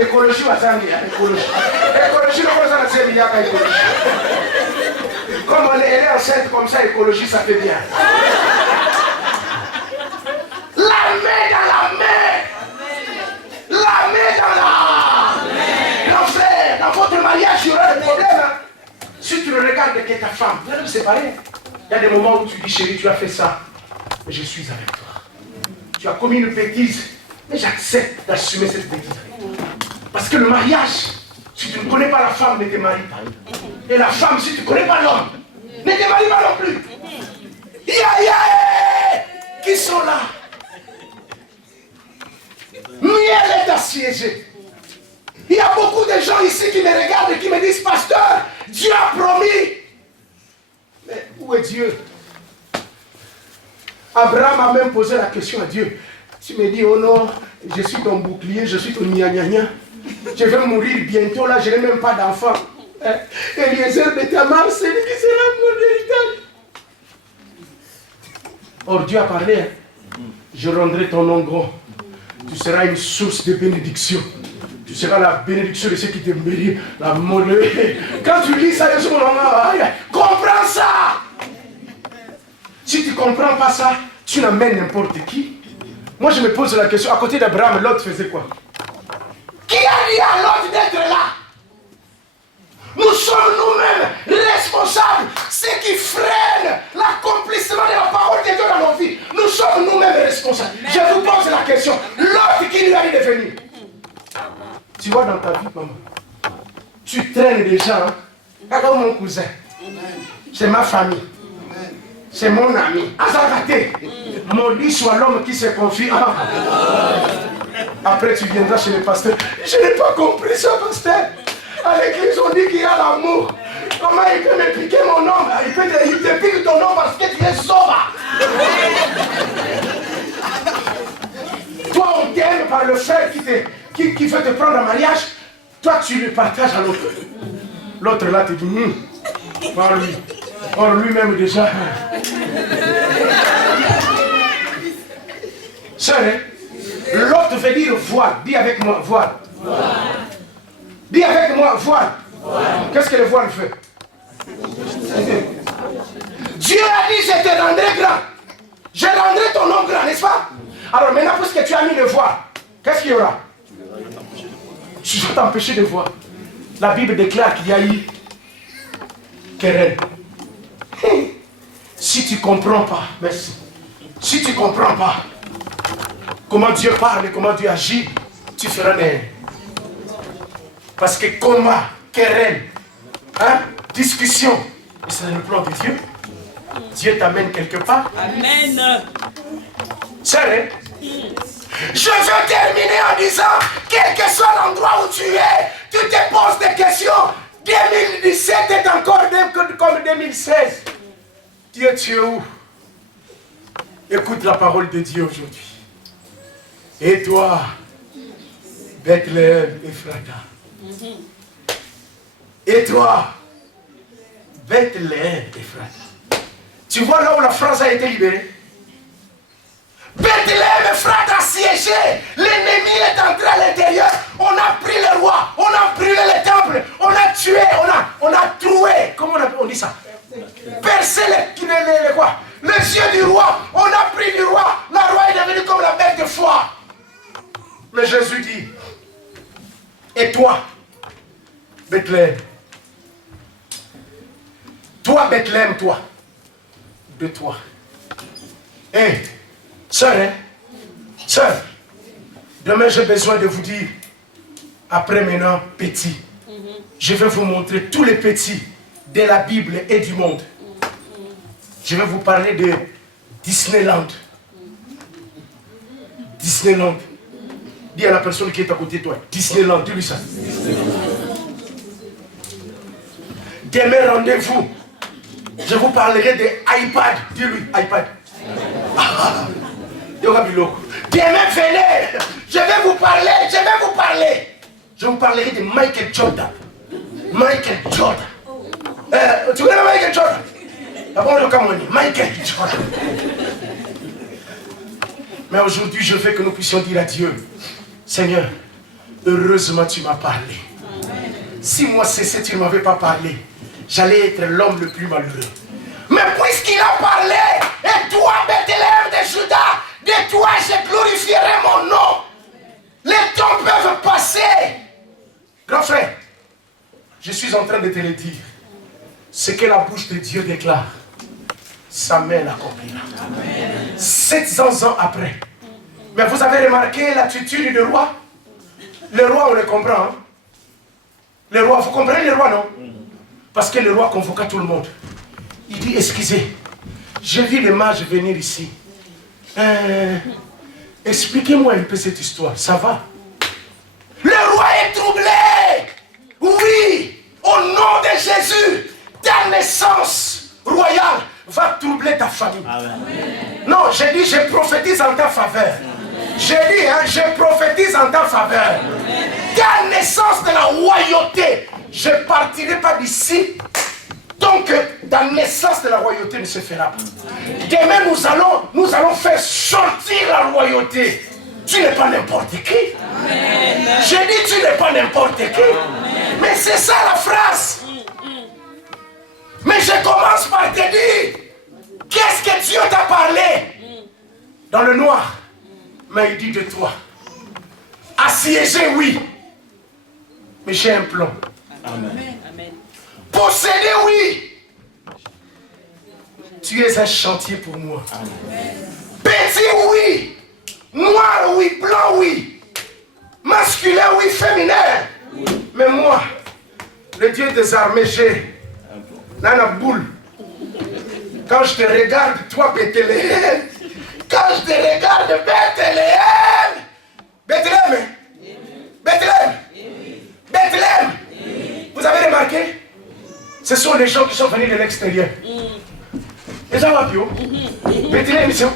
écologie, comme elle est enceinte comme ça, écologie, ça fait bien. La main dans la main. La main dans la... Non frère, dans votre mariage, il y aura des problèmes. Hein? Si tu le regardes que ta femme, vous allez vous séparer. Il y a des moments où tu dis, chérie, tu as fait ça. Mais je suis avec toi. Tu as commis une bêtise. Mais j'accepte d'assumer cette bêtise avec toi. Parce que le mariage, si tu ne connais pas la femme, ne te marie pas. Et la femme, si tu ne connais pas l'homme, ne te marie pas non plus. Qui sont là? Miel est assiégé. Il y a beaucoup de gens ici qui me regardent et qui me disent, pasteur, Dieu a promis. Mais où est Dieu? Abraham a même posé la question à Dieu. Tu me dis, oh non, je suis ton bouclier, je suis ton gna-gna-gna. Je vais mourir bientôt, là, je n'ai même pas d'enfant. Eliezer de Tamar, c'est lui qui sera mon héritage. Or, Dieu a parlé. Hein. Je rendrai ton nom grand. Tu seras une source de bénédiction. Tu seras la bénédiction de ceux qui te méritent. La monnaie. Quand tu lis ça, comprends ça. Si tu ne comprends pas ça, tu n'amènes n'importe qui. Moi, je me pose la question. À côté d'Abraham, l'autre faisait quoi? Qui a dit à l'autre d'être là? Nous sommes nous-mêmes responsables. Ce qui freine l'accomplissement de la parole de Dieu dans nos vies. Nous sommes nous-mêmes responsables. Je vous pose la question. L'autre qui lui a dit de venir. Tu vois dans ta vie, maman, tu traînes des gens. Regarde mon cousin. C'est ma famille. C'est mon ami. Azaraté. Maudit soit l'homme qui se confie. Après, tu viendras chez le pasteur. Je n'ai pas compris ça, pasteur. À l'église, on dit qu'il y a l'amour. Comment il peut me piquer mon nom? Il te pique ton nom parce que tu es sauva. Toi, on t'aime par le frère qui veut te prendre en mariage. Toi, tu le partages à l'autre. L'autre là te dit, par lui. Or lui-même déjà. Sœur, hein? L'autre veut dire voile. Dis avec moi, voile. Dis avec moi, voile. Qu'est-ce que le voile fait? Dieu a dit, je te rendrai grand. Je rendrai ton nom grand, n'est-ce pas? Alors maintenant, puisque tu as mis le voile, qu'est-ce qu'il y aura? Je vais t'empêcher de voir. La Bible déclare qu'il y a eu querelle. Si tu ne comprends pas, merci. Si tu ne comprends pas comment Dieu parle et comment Dieu agit, tu feras des... Parce que combat, querelle, hein, discussion, et c'est le plan de Dieu. Dieu t'amène quelque part. Amen. Sérieux? Je veux terminer en disant, quel que soit l'endroit où tu es, tu te poses des questions. 2017 est encore comme 2016. Dieu, tu es où? Écoute la parole de Dieu aujourd'hui. Et toi, Bethléem, Ephrata. Et toi, Bethléem, Ephrata. Tu vois là où la France a été libérée? Bethléem, Ephrata a siégé. L'ennemi est entré à l'intérieur. On a pris le roi. On a brûlé le temple. On a tué. On a troué. Comment on dit ça? Percé les quoi? Les yeux du roi. On a pris du roi. Le roi est devenu comme la bête de foire. Mais Jésus dit, et toi, Bethléem, toi, Bethléem, toi, de toi. Hé, sœur, hein? Sœur, demain j'ai besoin de vous dire, après maintenant, petit, je vais vous montrer tous les petits de la Bible et du monde. Je vais vous parler de Disneyland. Disneyland. Dis à la personne qui est à côté de toi, Disneyland, dis-lui ça. Demain, rendez-vous. Je vous parlerai de iPad. Dis-lui, iPad. Demain, venez. Je vais vous parler. Je vous parlerai de Michael Jordan. Michael Jordan. Tu connais Michael Jordan? Michael Jordan. Mais aujourd'hui, je veux que nous puissions dire à Dieu, Seigneur, heureusement tu m'as parlé. Si moi cessé, tu ne m'avais pas parlé, j'allais être l'homme le plus malheureux. Mais puisqu'il a parlé, et toi, Bethléem de Juda, de toi je glorifierai mon nom. Les temps peuvent passer. Grand frère, je suis en train de te le dire. Ce que la bouche de Dieu déclare, sa main l'accomplira. 700 ans après. Mais vous avez remarqué l'attitude du roi? Le roi, on le comprend. Hein? Le roi, vous comprenez le roi, non? Parce que le roi convoqua tout le monde. Il dit, excusez, j'ai vu les mages venir ici. Expliquez-moi un peu cette histoire, ça va? Le roi est troublé. Oui, au nom de Jésus, ta naissance royale va troubler ta famille. Amen. Non, j'ai dit, je prophétise en ta faveur. J'ai dit, hein, je prophétise en ta faveur. Ta naissance de la royauté, je ne partirai pas d'ici tant que ta naissance de la royauté ne se fera pas. Demain, nous allons faire sortir la royauté. Tu n'es pas n'importe qui. Amen. J'ai dit, tu n'es pas n'importe qui. Amen. Mais c'est ça la phrase. Mais je commence par te dire, qu'est-ce que Dieu t'a parlé? Dans le noir, mais il dit de toi, assiégé, oui, mais j'ai un plan. Amen. Posséder, oui, tu es un chantier pour moi. Amen. Petit, oui, noir, oui, blanc, oui, masculin, oui, féminin, oui. Mais moi, le Dieu des armées, j'ai la boule. Quand je te regarde, toi, Bethléem, quand je te regarde, Bethléem, Bethléem, vous avez remarqué? Ce sont les gens qui sont venus de l'extérieur. Les gens Wapio, Bethléem, c'est où?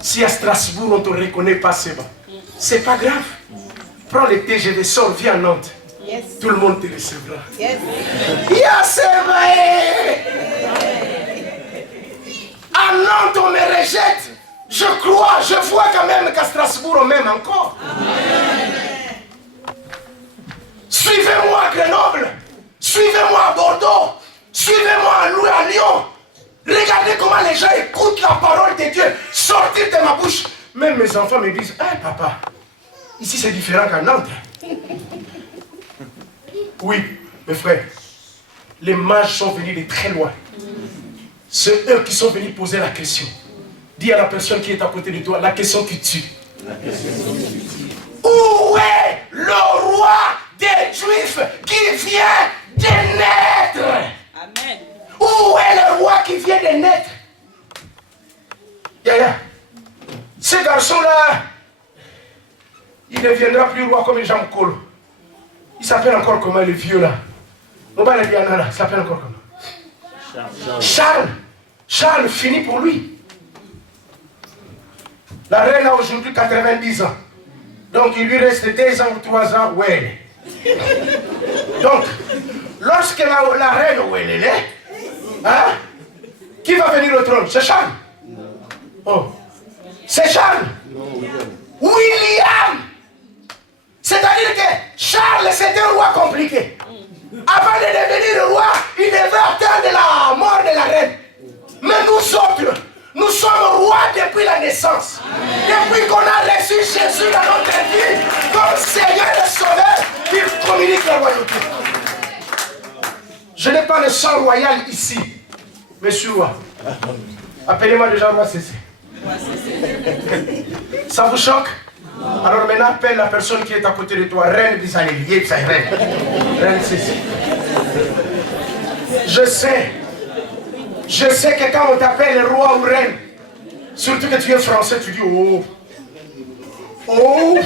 Si à Strasbourg, on ne te reconnaît pas, c'est pas grave. Prends le TGV, sors, viens à Nantes. Tout le monde te recevra. Yes. À Nantes, on me rejette. Je crois, je vois quand même qu'à Strasbourg, on m'aime encore. Suivez-moi à Grenoble. Suivez-moi à Bordeaux. Suivez-moi à Lyon. Regardez comment les gens écoutent la parole de Dieu sortir de ma bouche. Même mes enfants me disent, hey, papa, ici c'est différent qu'à Nantes. Oui, mes frères, les mages sont venus de très loin. C'est eux qui sont venus poser la question. Dis à la personne qui est à côté de toi, la question qui tue. Où est le roi des Juifs qui vient de naître? Amen. Où est le roi qui vient de naître? Yaya, ce garçon-là, il ne deviendra plus roi comme Jean Colo. Il s'appelle encore comment, le vieux là? Mobile Diana là, il s'appelle encore comment? Charles. Charles finit pour lui. La reine a aujourd'hui 90 ans. Donc il lui reste 2 ans ou 3 ans, ouais. Donc, lorsque la reine, où elle est, hein, qui va venir au trône? C'est Charles. Oh. C'est Charles. William. C'est-à-dire que Charles, c'était un roi compliqué. Avant de devenir roi, il devait attendre la mort de la reine. Mais nous autres, nous sommes rois depuis la naissance. Depuis qu'on a reçu Jésus dans notre vie, comme Seigneur et Sauveur, il communique la royauté. Je n'ai pas le sang royal ici, mais je suis roi. Appelez-moi déjà roi Cécile. Ça vous choque? Alors maintenant, appelle la personne qui est à côté de toi, reine Bisalélié, reine Cécile. Je sais que quand on t'appelle roi ou reine, surtout que tu es français, tu dis oh. Oh.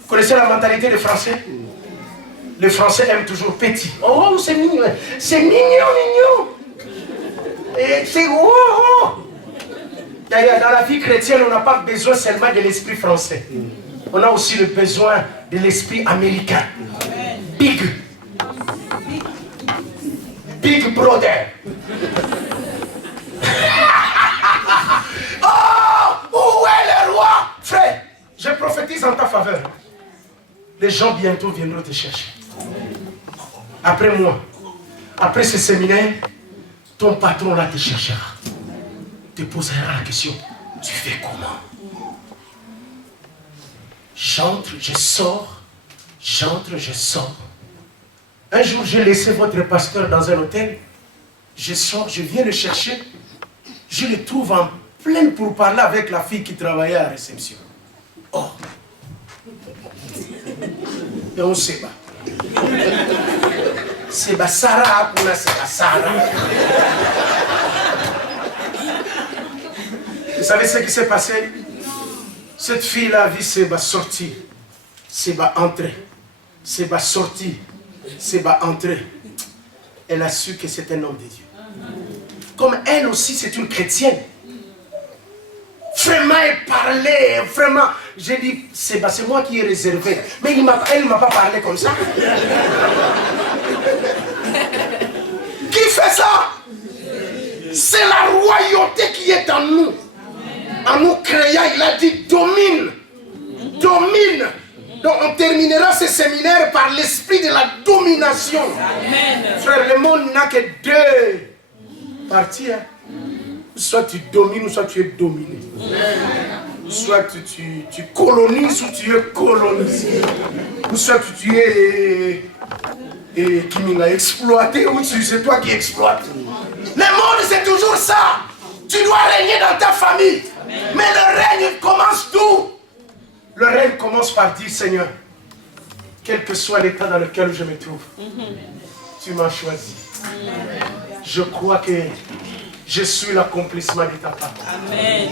Vous connaissez la mentalité des Français? Les Français aiment toujours petit. Oh, c'est mignon. C'est mignon. Et c'est oh. Dans la vie chrétienne, on n'a pas besoin seulement de l'esprit français. On a aussi le besoin de l'esprit américain. Big brother. Oh, où est le roi? Frère, je prophétise en ta faveur. Les gens bientôt viendront te chercher. Après moi, après ce séminaire, ton patron là te cherchera. Te posera la question, tu fais comment? J'entre, je sors. Un jour, j'ai laissé votre pasteur dans un hôtel. Je sors, je viens le chercher. Je le trouve en pleine pour parler avec la fille qui travaillait à la réception. Oh! Et on se bat. C'est Sarah, c'est Sarah. Vous savez ce qui s'est passé? Cette fille-là a vu Seba sortir, Seba entrer, Seba sortir, Seba entrer. Elle a su que c'est un homme de Dieu. Comme elle aussi, c'est une chrétienne. Vraiment, elle parlait, vraiment. J'ai dit, Seba, c'est moi qui ai réservé. Mais elle ne m'a pas parlé comme ça. Qui fait ça? C'est la royauté qui est en nous. En nous créant, il a dit domine. Domine. Donc on terminera ce séminaire par l'esprit de la domination. Amen. Frère, le monde n'a que 2 parties. Hein. Soit tu domines ou soit tu es dominé. Soit tu colonises ou tu es colonisé. Ou soit tu es qui m'a exploité ou c'est toi qui exploites. Le monde c'est toujours ça. Tu dois régner dans ta famille. Mais le règne commence d'où? Le règne commence par dire, Seigneur, quel que soit l'état dans lequel je me trouve, tu m'as choisi. Je crois que je suis l'accomplissement de ta parole. Amen.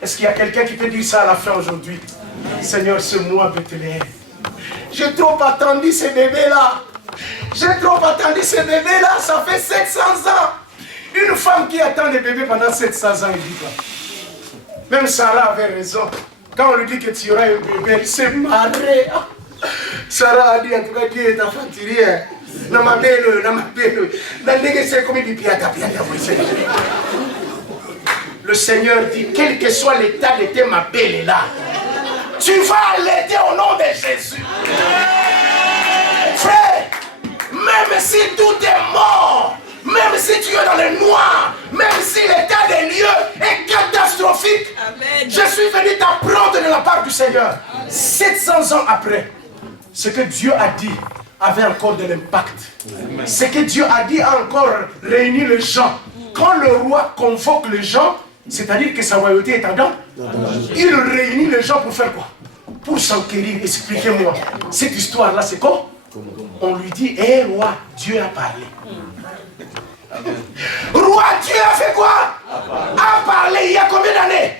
Est-ce qu'il y a quelqu'un qui peut dire ça à la fin aujourd'hui? Seigneur, c'est moi, Bethléem. J'ai trop attendu ce bébé-là. J'ai trop attendu ce bébé-là. Ça fait 700 ans. Une femme qui attend des bébés pendant 700 ans, il dit quoi? Même Sarah avait raison. Quand on lui dit que tu auras un bébé, il s'est marré. Sarah a dit, en tout cas, Dieu est aventurier. Le Seigneur dit, quel que soit l'état de tes ma belle là, tu vas l'aider au nom de Jésus. Frère, même si tout est mort, même si tu es dans le noir, même si l'état des lieux est catastrophique, amen, je suis venu t'apprendre de la part du Seigneur. 700 ans après, ce que Dieu a dit avait encore de l'impact. Ce que Dieu a dit a encore réuni les gens. Quand le roi convoque les gens, c'est-à-dire que sa royauté est en dedans, il réunit les gens pour faire quoi? Pour s'enquérir. Expliquez-moi, cette histoire-là, c'est quoi? On lui dit, hé roi, Dieu a parlé. Roi, Dieu a fait quoi? A parlé. Il y a combien d'années?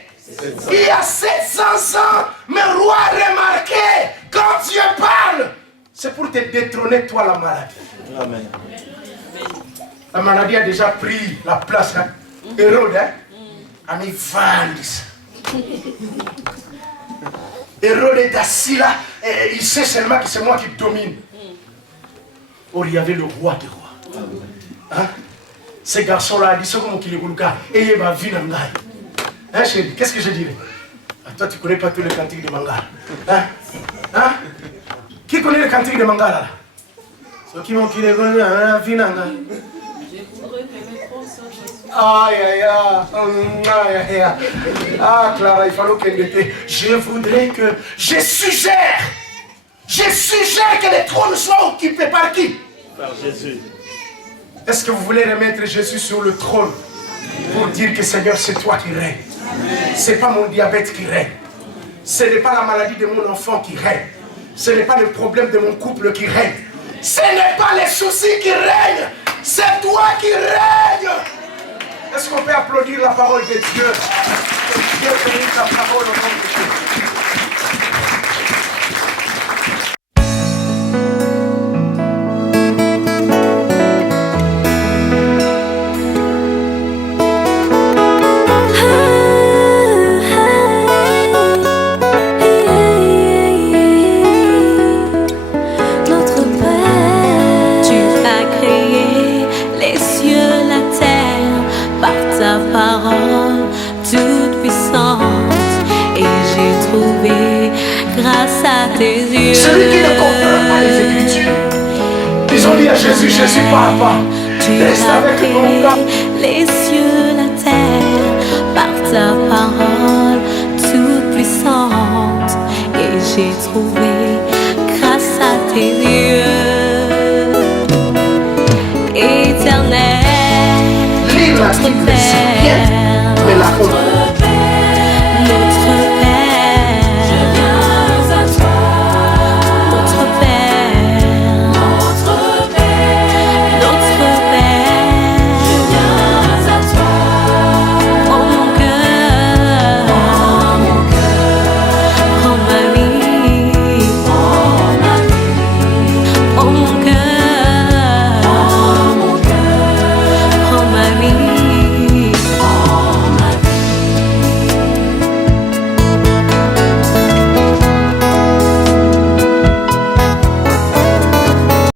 Il y a 700 ans. Mais roi, remarquez, quand Dieu parle, c'est pour te détrôner, toi, la maladie. Amen. La maladie a déjà pris la place. Hein? Hérode, hein? A mis Vandis. Hérode est assis là, et il sait seulement que c'est moi qui domine. Or, il y avait le roi des rois. Hein? Ces garçons-là a dit, c'est comme qu'il est Goulka, et il va venir en Gaï. Hein, chérie, qu'est-ce que je dirais? Toi, tu ne connais pas tous les cantiques de Mangala. Hein? Hein? Qui connaît les cantiques de Mangala là? Ceux qui vont qu'il est venu à Vinanga. Aïe, aïe, aïe. Ah, Clara, il fallait qu'elle était. Je voudrais que je suggère que le trône soit occupé par qui? Par Jésus. Est-ce que vous voulez remettre Jésus sur le trône pour dire que Seigneur, c'est toi qui règnes? Ce n'est pas mon diabète qui règne. Ce n'est pas la maladie de mon enfant qui règne. Ce n'est pas le problème de mon couple qui règne. Ce n'est pas les soucis qui règnent. C'est toi qui règnes. Est-ce qu'on peut applaudir la parole de Dieu? Que Dieu bénisse la parole au nom de Dieu. Celui qui ne comprend pas les Écritures, ils ont dit à Jésus, Jésus parle pas. Reste avec mon gars. Les cieux, la terre, par ta parole toute puissante, et j'ai trouvé grâce à tes yeux. Éternel, Lire la Bible, c'est bien, mais la comprendre.